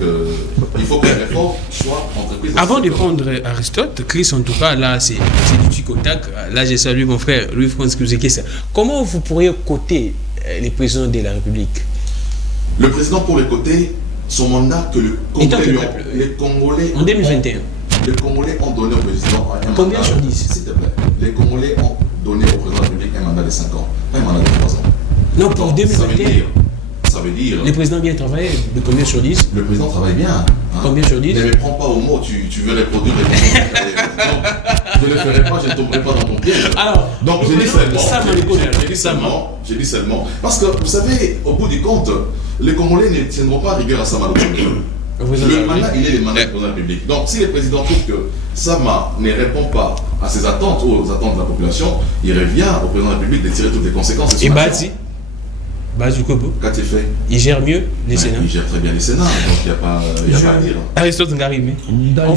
il faut que les réformes soient entreprises. Avant de prendre Aristote, Chris, en tout cas, là, c'est du tic au tac. Là, j'ai salué mon frère Louis-François Kuzekesa. Comment vous pourriez coter les présidents de la République? Le président, pour les coter, son mandat que les Congolais en 2021. Les Congolais ont donné au président un mandat. Combien sur 10? S'il te plaît. Les Congolais ont donné au président de la République un mandat de 5 ans, pas un mandat de 3 ans. Non, pour 2021. Ça veut dire. Le président bien travaillé, de combien sur 10? Le président travaille bien. Hein? Combien sur 10? Ne me prends pas au mot, tu veux reproduire les mots. Je ne le ferai pas, je ne tomberai pas dans ton piège. Alors, donc je dis seulement. Parce que vous savez, au bout du compte, les Congolais ne tiendront pas rigueur à Sama. Le mandat, il est le mandat du président de la République. Donc si le président trouve que Sama ne répond pas à ses attentes ou aux attentes de la population, il revient au président de la République de tirer toutes les conséquences. Et Badi Kobo, qu'a-t-il fait? Il gère mieux les Sénats. Il gère très bien les Sénats, donc il n'y a pas à dire. Aristote Ngarime. Dans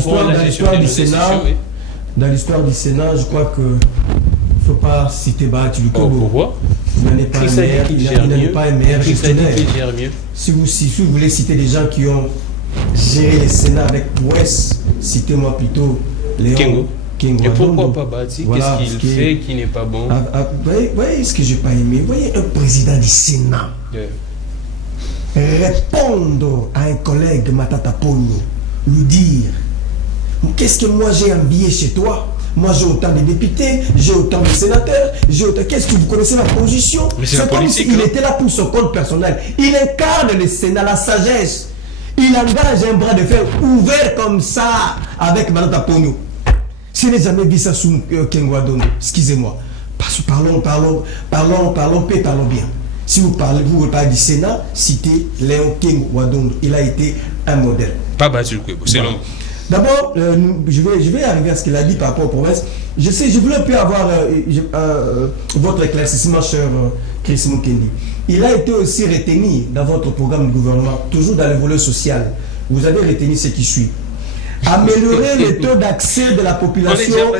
l'histoire du Sénat, je crois que il ne faut pas citer Badi Kobo. Pourquoi? Il n'en est pas un meilleur gestionnaire. Si vous voulez citer des gens qui ont géré les Sénats avec prouesse, citez-moi plutôt Léon Kengo. Et pourquoi pas Badi? Voilà, qu'est-ce qu'il fait qui n'est pas bon? Voyez ce que je n'ai pas aimé. Voyez un président du Sénat répondre à un collègue Matata Ponyo, lui dire qu'est-ce que moi j'ai envié chez toi? Moi j'ai autant de députés, j'ai autant de sénateurs, j'ai autant. Qu'est-ce que vous connaissez la position? C'est comme s'il était là pour son compte personnel. Il incarne le Sénat, la sagesse. Il engage un bras de fer ouvert comme ça avec Matata Ponyo. Je n'ai jamais vu ça sous Kengwadono. Excusez-moi. Parlons bien. Si vous parlez du Sénat, citez Léon Kengwadono. Il a été un modèle. Pas battu, c'est long. D'abord, je vais arriver à ce qu'il a dit par rapport aux promesses. Je voulais un peu avoir votre éclaircissement, cher Chris Mukendi. Il a été aussi retenu dans votre programme de gouvernement, toujours dans le volet social. Vous avez retenu ce qui suit. Améliorer le taux d'accès de la population.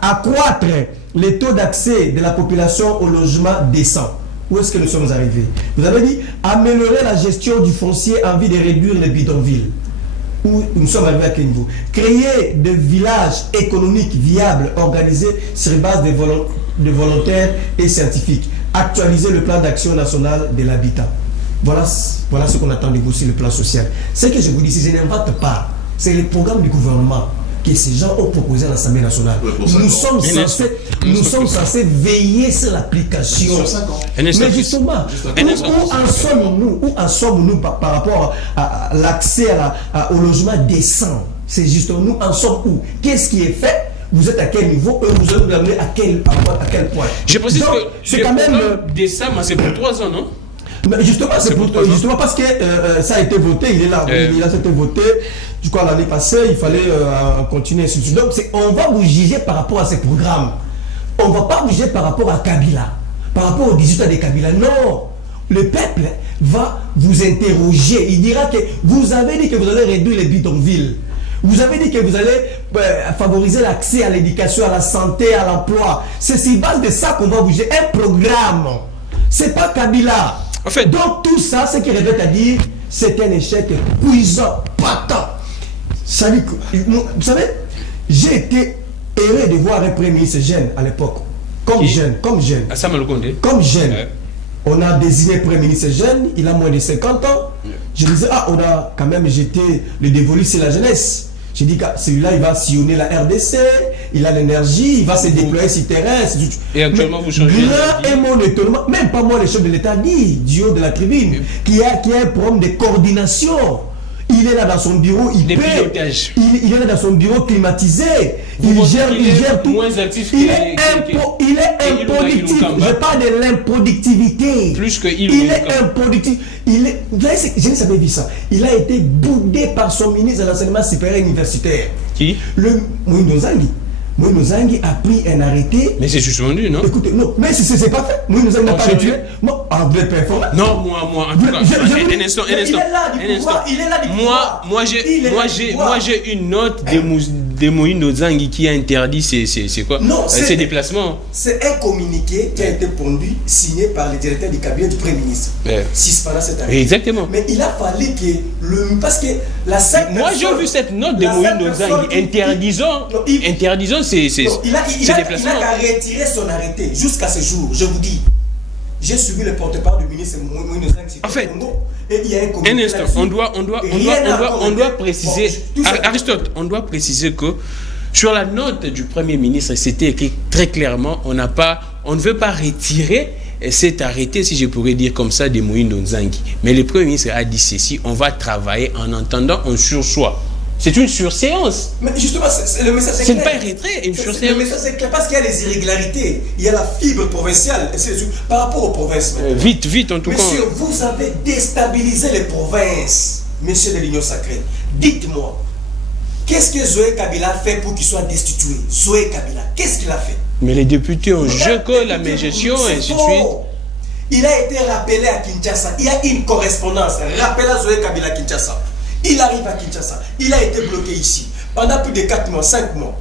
Accroître les taux d'accès de la population au logement décent. Où est-ce que nous sommes arrivés? Vous avez dit améliorer la gestion du foncier en vue de réduire les bidonvilles. Où nous sommes arrivés à quel niveau? Créer des villages économiques viables organisés sur base de volontaires et scientifiques. Actualiser le plan d'action national de l'habitat. Voilà ce qu'on attend de vous sur le plan social. Ce que je vous dis, si je n'invente pas, c'est le programme du gouvernement que ces gens ont proposé à l'Assemblée nationale. Nous sommes censés veiller sur l'application. Mais justement, où en sommes-nous par rapport à l'accès au logement décent? C'est justement, nous en sommes où? Qu'est-ce qui est fait? Vous êtes à quel niveau? Vous allez vous amener à quel point? Je précise que c'est quand même décent, mais c'est pour 3 ans, non? Mais justement, justement parce que ça a été voté, il est là, il a été voté, je crois l'année passée, il fallait continuer. Donc on va vous juger par rapport à ces programmes. On ne va pas vous juger par rapport à Kabila, par rapport aux 18 ans de Kabila. Non, le peuple va vous interroger. Il dira que vous avez dit que vous allez réduire les bidonvilles. Vous avez dit que vous allez favoriser l'accès à l'éducation, à la santé, à l'emploi. C'est sur base de ça qu'on va vous juger. Un programme. C'est pas Kabila. En fait, donc tout ça, ce qui revient à dire, c'est un échec cuisant, patent. Vous savez, j'ai été heureux de voir un premier ministre jeune à l'époque. Comme jeune. Comme jeune. On a désigné premier ministre jeune, il a moins de 50 ans. Je me disais, on a quand même jeté le dévolu sur la jeunesse. J'ai dit que celui-là, il va sillonner la RDC, il a l'énergie, il va se déployer sur le terrain. Et actuellement, vous changez. Là est mon étonnement, même pas moi, le chef de l'État dit, du haut de la tribune, qu'il y a un problème de coordination. Il il est là dans son bureau, il paie. Il est là dans son bureau climatisé. Il gère tout. Moins actif il est improductif. Je parle de l'improductivité. Plus que il est improductif. Vous savez, je n'ai jamais vu ça. Il a été boudé par son ministre de l'enseignement supérieur universitaire. Qui? Le Moïno Zangi. Moïno Zangi a pris un arrêté. Mais c'est suspendu, non? Écoutez, non, mais c'est pas fait. Moïno Zangi n'a pas retiré. Moi, en vrai performance. Non, moi, en tout cas, un instant. Il est là du pouvoir. Il est là du pouvoir. Moi, j'ai une note de Moïno Zangi qui a interdit c'est quoi? Non, ces déplacements. C'est un communiqué qui a été pondu, signé par le directeur du cabinet du Premier ministre. Pendant cette année. Exactement. Mais il a fallu que parce que la seule moi, j'ai vu cette note de Moïno Zangi interdisant ces déplacements. Il a qu'à retirer son arrêté jusqu'à ce jour, je vous dis. J'ai suivi le porte-parole du ministre Moïno Zangi. En fait, et il y a un instant, on doit préciser, Aristote, on doit préciser que sur la note du Premier ministre, c'était écrit très clairement, on ne veut pas retirer cet arrêté, si je pourrais dire comme ça, de Moïno Zangi. Mais le Premier ministre a dit ceci, on va travailler en entendant un sursoir. C'est une surséance. Mais justement, le message est clair. Ce n'est pas un retrait, une surséance. Le message est clair parce qu'il y a des irrégularités. Il y a la fibre provinciale. Par rapport aux provinces. Vite, en tout cas. Monsieur, vous avez déstabilisé les provinces, monsieur de l'Union sacrée. Dites-moi, qu'est-ce que Zoé Kabila a fait pour qu'il soit destitué? Zoé Kabila, qu'est-ce qu'il a fait? Mais les députés ont joué que la mégestion et ainsi de suite. Il a été rappelé à Kinshasa. Il y a une correspondance. Rappelé à Zoé Kabila à Kinshasa. Il arrive à Kinshasa. Il a été bloqué ici pendant plus de 4 mois, 5 mois.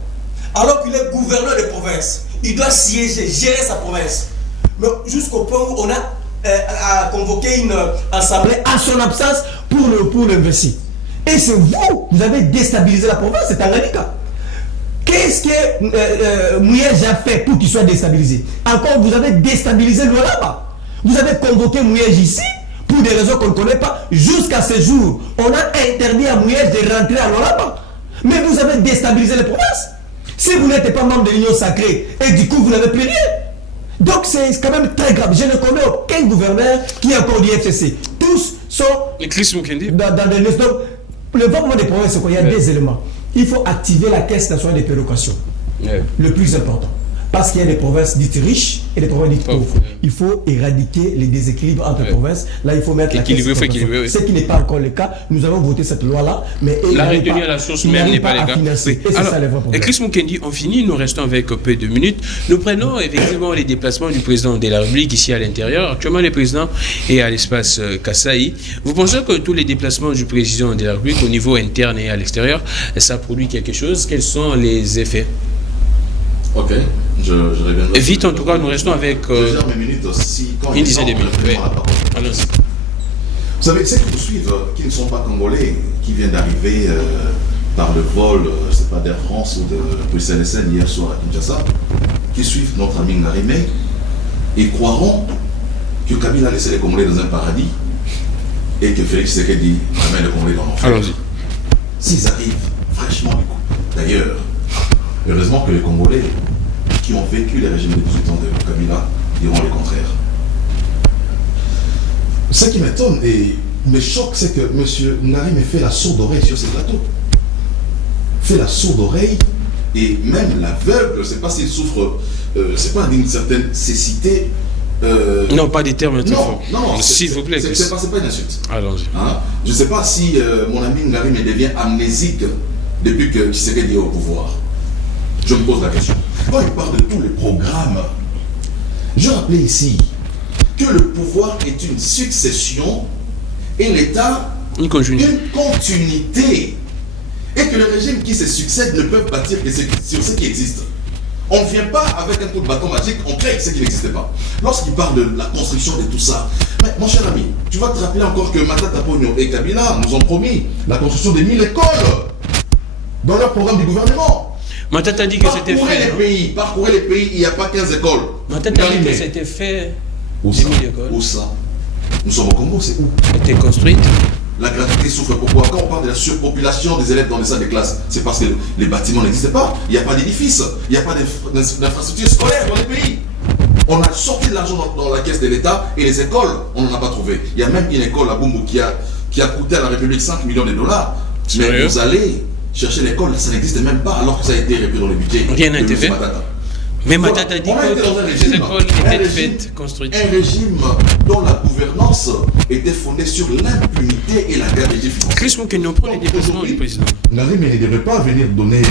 Alors qu'il est gouverneur de province. Il doit siéger, gérer sa province. Mais jusqu'au point où on a convoqué une assemblée en son absence pour l'investir. Et c'est vous avez déstabilisé la province, c'est Tanganyika. Qu'est-ce que Mouyej a fait pour qu'il soit déstabilisé? Encore, vous avez déstabilisé Lualaba. Vous avez convoqué Mouyej ici pour des raisons qu'on ne connaît pas. Jusqu'à ce jour, on a interdit à Mouyej de rentrer à Lualaba. Mais vous avez déstabilisé les provinces. Si vous n'êtes pas membre de l'Union sacrée et du coup vous n'avez plus rien. Donc c'est quand même très grave. Je ne connais aucun gouverneur qui a encore dit FCC. Tous sont dans des listes. Donc, le développement des provinces, c'est quoi? Il y a des éléments. Il faut activer la caisse nationale des péréquations. Le plus important. Parce qu'il y a des provinces dites riches et des provinces dites pauvres. Il faut éradiquer les déséquilibres entre provinces. Là, il faut mettre la caisse nationale. Ce qui n'est pas encore le cas. Nous avons voté cette loi-là, mais la retenue à la source même n'est pas le cas. Et Chris Mukendi, on finit, nous restons avec peu de minutes. Nous prenons effectivement les déplacements du président de la République ici à l'intérieur. Actuellement, le président est à l'espace Kassaï. Vous pensez que tous les déplacements du président de la République au niveau interne et à l'extérieur, ça produit quelque chose? Quels sont les effets? Ok, je reviendrai. Vite, en tout cas, nous restons avec mes minutes aussi. Une dizaine de minutes. Allons-y. Vous savez, ceux qui vous suivent, qui ne sont pas congolais, qui viennent d'arriver par le vol, je ne sais pas, d'Air France ou de Bruxelles SN hier soir à Kinshasa, qui suivent notre ami Ngarimé, ils croiront que Kabila a laissé les Congolais dans un paradis et que Félix Tshisekedi amène les Congolais dans l'enfer. Allons-y. S'ils arrivent fraîchement du coup. D'ailleurs, heureusement que les Congolais qui ont vécu les régimes de 18 ans de Kabila diront le contraire. Ce qui m'étonne et me choque, c'est que M. Ngarimé fait la sourde oreille sur ces plateaux. Fait la sourde oreille et même l'aveugle, je ne sais pas s'il souffre, c'est pas d'une certaine cécité. Non, pas des termes très forts. Non, s'il vous plaît. C'est pas une insulte. Allons-y. Hein? Je ne sais pas si mon ami Ngarimé devient amnésique depuis que Tshisekedi est au pouvoir. Je me pose la question. Quand il parle de tous les programmes, je rappelais ici que le pouvoir est une succession et l'État une continuité. Et que les régimes qui se succèdent ne peuvent bâtir que sur ce qui existe. On ne vient pas avec un coup de bâton magique, on crée ce qui n'existait pas. Lorsqu'il parle de la construction de tout ça, mais mon cher ami, tu vas te rappeler encore que Matata Ponyo et Kabila nous ont promis la construction de 1000 écoles dans leur programme du gouvernement. Matata dit que c'était fait. Parcourez les pays, il n'y a pas 15 écoles. Matata dit que c'était fait. Où ça? Où ça? Nous sommes au Congo, c'est où? Était construite. La gratuité souffre pourquoi? Quand on parle de la surpopulation des élèves dans les salles de classe, c'est parce que les bâtiments n'existaient pas. Il n'y a pas d'édifices, il n'y a pas d'infrastructures scolaires dans les pays. On a sorti de l'argent dans la caisse de l'État et les écoles, on n'en a pas trouvé. Il y a même une école à Bumbu qui a qui a coûté à la République 5 millions de dollars. Mais vous allez chercher l'école, ça n'existe même pas alors que ça a été repris dans le budget. Rien n'a été fait. Mais Matata a dit que ces écoles étaient faites, construites. Un régime dont la gouvernance était fondée sur l'impunité et la gabegie financière. Chris Moukene n'a pas les déplacements du président. Nari, mais il ne devait pas venir donner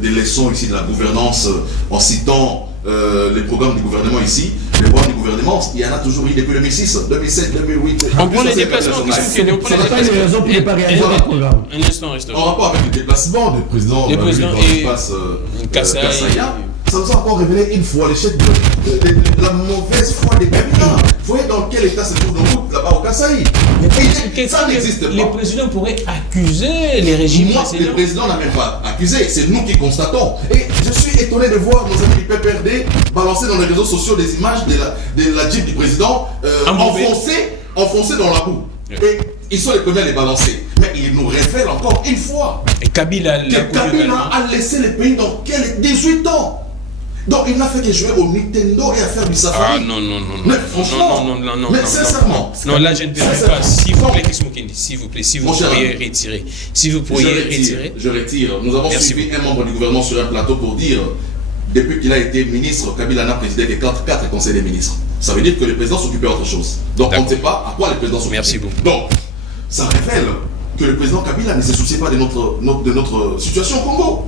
des leçons ici de la gouvernance en citant les programmes du gouvernement ici. Les programmes du gouvernement, il y en a toujours eu depuis 2006, 2007, 2008. On prend les déplacements, Chris Moukene, on prend les déplacements. Les raisons pour ne pas réaliser le programme. Un instant, reste. En rapport avec le déplacement du président et Kassaya, ça nous a encore révélé une fois l'échec de la mauvaise foi des Kabila. Vous voyez dans quel état se trouve le route là-bas au Kasaï. Ça n'existe pas. Les présidents pourraient accuser les régimes précédents. Le président n'a même pas accusé, c'est nous qui constatons. Et je suis étonné de voir nos amis du PPRD balancer dans les réseaux sociaux des images de la Jeep du président enfoncée dans la boue. Et ils sont les premiers à les balancer. Mais ils nous révèlent encore une fois et Kabila a laissé le pays dans 18 ans. Donc il n'a fait que jouer au Nintendo et à faire du safari. Ah non. Mais franchement, mais sincèrement. Non, là je ne permets pas. S'il vous plaît, Chris Moukene, s'il vous plaît, si vous pourriez retirer. Si vous pourriez retirer. Je retire. Nous avons suivi un membre du gouvernement sur un plateau pour dire, depuis qu'il a été ministre, Kabila n'a présidé que 4 conseils des ministres. Ça veut dire que le président s'occupait d'autre chose. Donc on ne sait pas à quoi le président s'occupait. Merci beaucoup. Donc, ça révèle que le président Kabila ne se souciait pas de notre situation au Congo.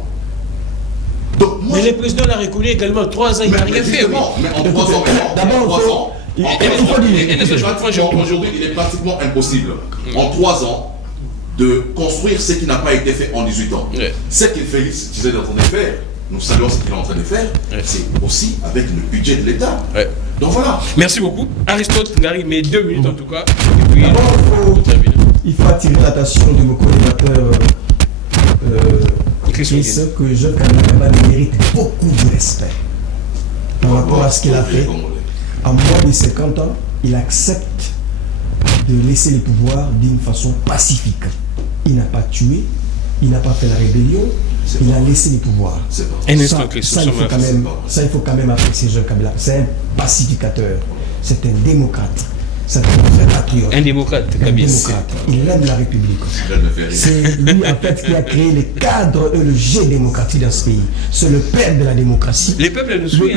Donc, mais le président l'a reconnu également 3 ans, il n'a rien fait. Mais en 3 ans, d'abord, aujourd'hui, il est pratiquement impossible, en 3 ans, de construire ce qui n'a pas été fait en 18 ans. Ce qu'il Félix disait en train de faire, nous saluons ce qu'il est en train de faire, c'est aussi avec le budget de l'État. Donc voilà. Merci beaucoup. Aristote Ngari, mais 2 minutes en tout cas. Et puis, il faut attirer l'attention de mon collimateur Chris, que Jean Kabila mérite beaucoup de respect par rapport à ce qu'il a fait. À moins de 50 ans, il accepte de laisser le pouvoir d'une façon pacifique. Il n'a pas tué, il n'a pas fait la rébellion, il a laissé le pouvoir. Ça, il faut quand même apprécier Jean Kabila. C'est un pacificateur, c'est un démocrate. C'est un patriote. Un démocrate, Kabila. Il aime la République. C'est lui en fait qui a créé le cadre et le jeu démocratique dans ce pays. C'est le père de la démocratie. Les peuples nous suivent.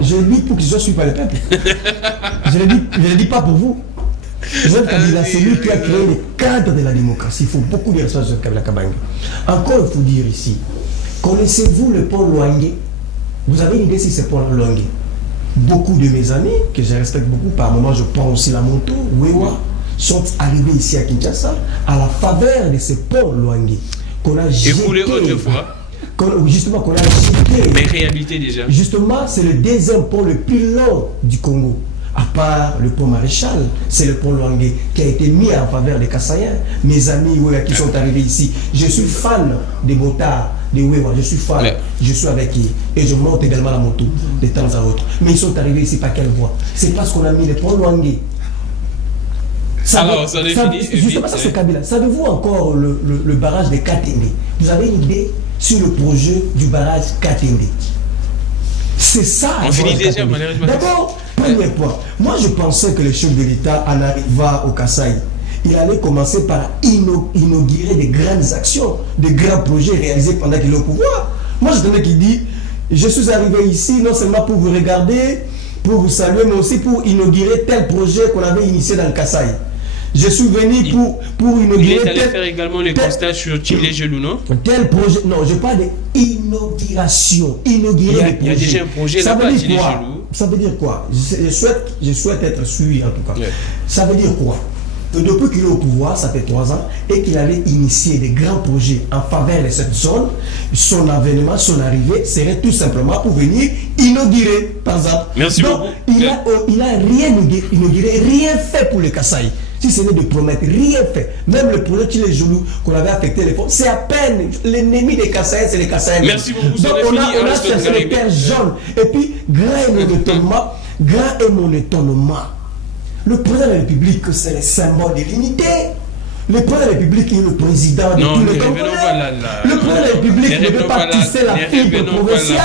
Je le dis pour qu'ils ne suivent pas le peuple. Je ne le dis pas pour vous. Joseph Kabila, c'est lui qui a créé le cadre de la démocratie. Il faut beaucoup de respect sur Kabila Kabanga. Encore, il faut dire ici, connaissez-vous le pont Luangue? Vous avez une idée si c'est pont Luangue? Beaucoup de mes amis, que je respecte beaucoup, par moment je prends aussi la moto, Wewa, sont arrivés ici à Kinshasa à la faveur de ce pont Luangue qu'on a jeté. Et vous autrefois justement, qu'on a jeté. Mais réalité déjà. Justement, c'est le deuxième pont le plus long du Congo. À part le pont Maréchal, c'est le pont Luangue qui a été mis en faveur des Kassaïens. Mes amis Wewa qui sont arrivés ici, je suis fan des motards. De Wewa, je suis fan, je suis avec eux et je monte également la moto de temps à autre. Mais ils sont arrivés ici par quelle voie? C'est parce qu'on a mis le pont Luangue. Alors, ça est fini. Justement, ça c'est Kabila. Savez-vous encore le barrage de Katende? Vous avez une idée sur le projet du barrage Katende? C'est ça. On finit déjà, malheureusement. D'abord, premier point. Moi, je pensais que le chef de l'État en arrivant au Kasaï, il allait commencer par inaugurer des grandes actions, des grands projets réalisés pendant qu'il est au pouvoir. Moi, je tenais qu'il dit, je suis arrivé ici non seulement pour vous regarder, pour vous saluer, mais aussi pour inaugurer tel projet qu'on avait initié dans le Kasaï. Je suis venu pour inaugurer. Il est allé faire également le constat sur Chile Gelou, non? Tel projet. Non, je parle d'inauguration. Inaugurer des projets. Il y a déjà un projet là-bas, Chile Gelou. Ça veut dire quoi? Je souhaite être suivi en tout cas. Ça veut dire quoi? Que depuis qu'il est au pouvoir, ça fait 3 ans, et qu'il allait initier des grands projets en faveur de cette zone, son avènement, son arrivée serait tout simplement pour venir inaugurer, par exemple. Merci donc, beaucoup. Il n'a rien inauguré, rien fait pour le Kasaï. Si ce n'est de promettre, rien fait. Même le projet Chile Gelou qu'on avait affecté les fonds, c'est à peine l'ennemi des Kassaïens, c'est les Kassaïens. Merci beaucoup. Donc on a cherché les terres jaunes. Et puis, grand est mon étonnement. Le président de la République, c'est le symbole de l'unité. Le président de la République est le président de tous les Congolais. Le président de la République ne veut pas tisser la fibre provinciale.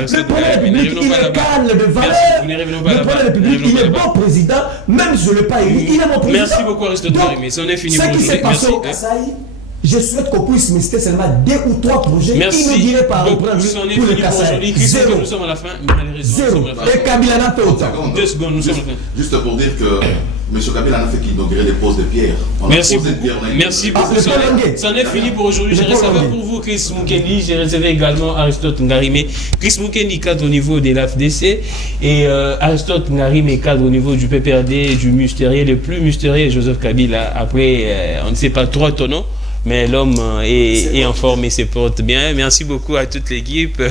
Le président de la République, il est calme de valeur. Le président de la République, il est bon président. Même si je ne l'ai pas élu, il est bon président. Merci beaucoup, Aristote Ngarimé. C'en est fini pour aujourd'hui. Ce qui s'est passé au Kasaï, je souhaite qu'on puisse me citer seulement 2 ou 3 projets inaugurés par le président pour le Kasaï. Zéro. Nous sommes à la fin. Zéro. Et Kabila n'a fait autant. 2 secondes, nous sommes à la fin. Juste pour dire que M. Kabila n'a fait qu'inaugurer les poses de pierre. Merci beaucoup. Merci beaucoup. C'en est fini pour aujourd'hui. Je recevais pour vous Chris Mukendi. J'ai recevais également Aristote Ngarimé. Chris Mukendi, cadre au niveau de l'AFDC. Et Aristote Ngarimé, cadre au niveau du PPRD, du mystérieux, le plus mystérieux, Joseph Kabila. Après, on ne sait pas trop ton nom. Mais l'homme est en forme et se porte bien. Merci beaucoup à toute l'équipe.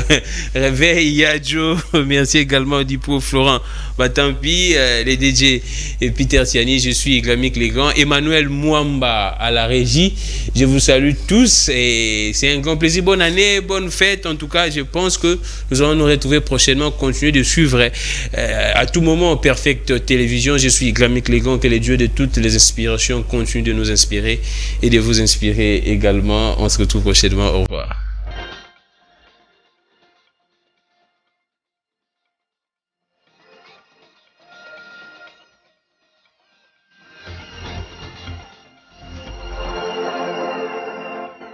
Réveil, Yadjo. Merci également au Dipo Florent Batampi, les DJ et Peter Siani. Je suis Glamic Legrand. Emmanuel Mwamba à la régie. Je vous salue tous et c'est un grand plaisir. Bonne année, bonne fête. En tout cas, je pense que nous allons nous retrouver prochainement. Continuer de suivre à tout moment Perfect Télévision. Je suis Glamic Legrand. Que les dieux de toutes les inspirations continuent de nous inspirer et de vous inspirer également. On se retrouve prochainement. Au revoir.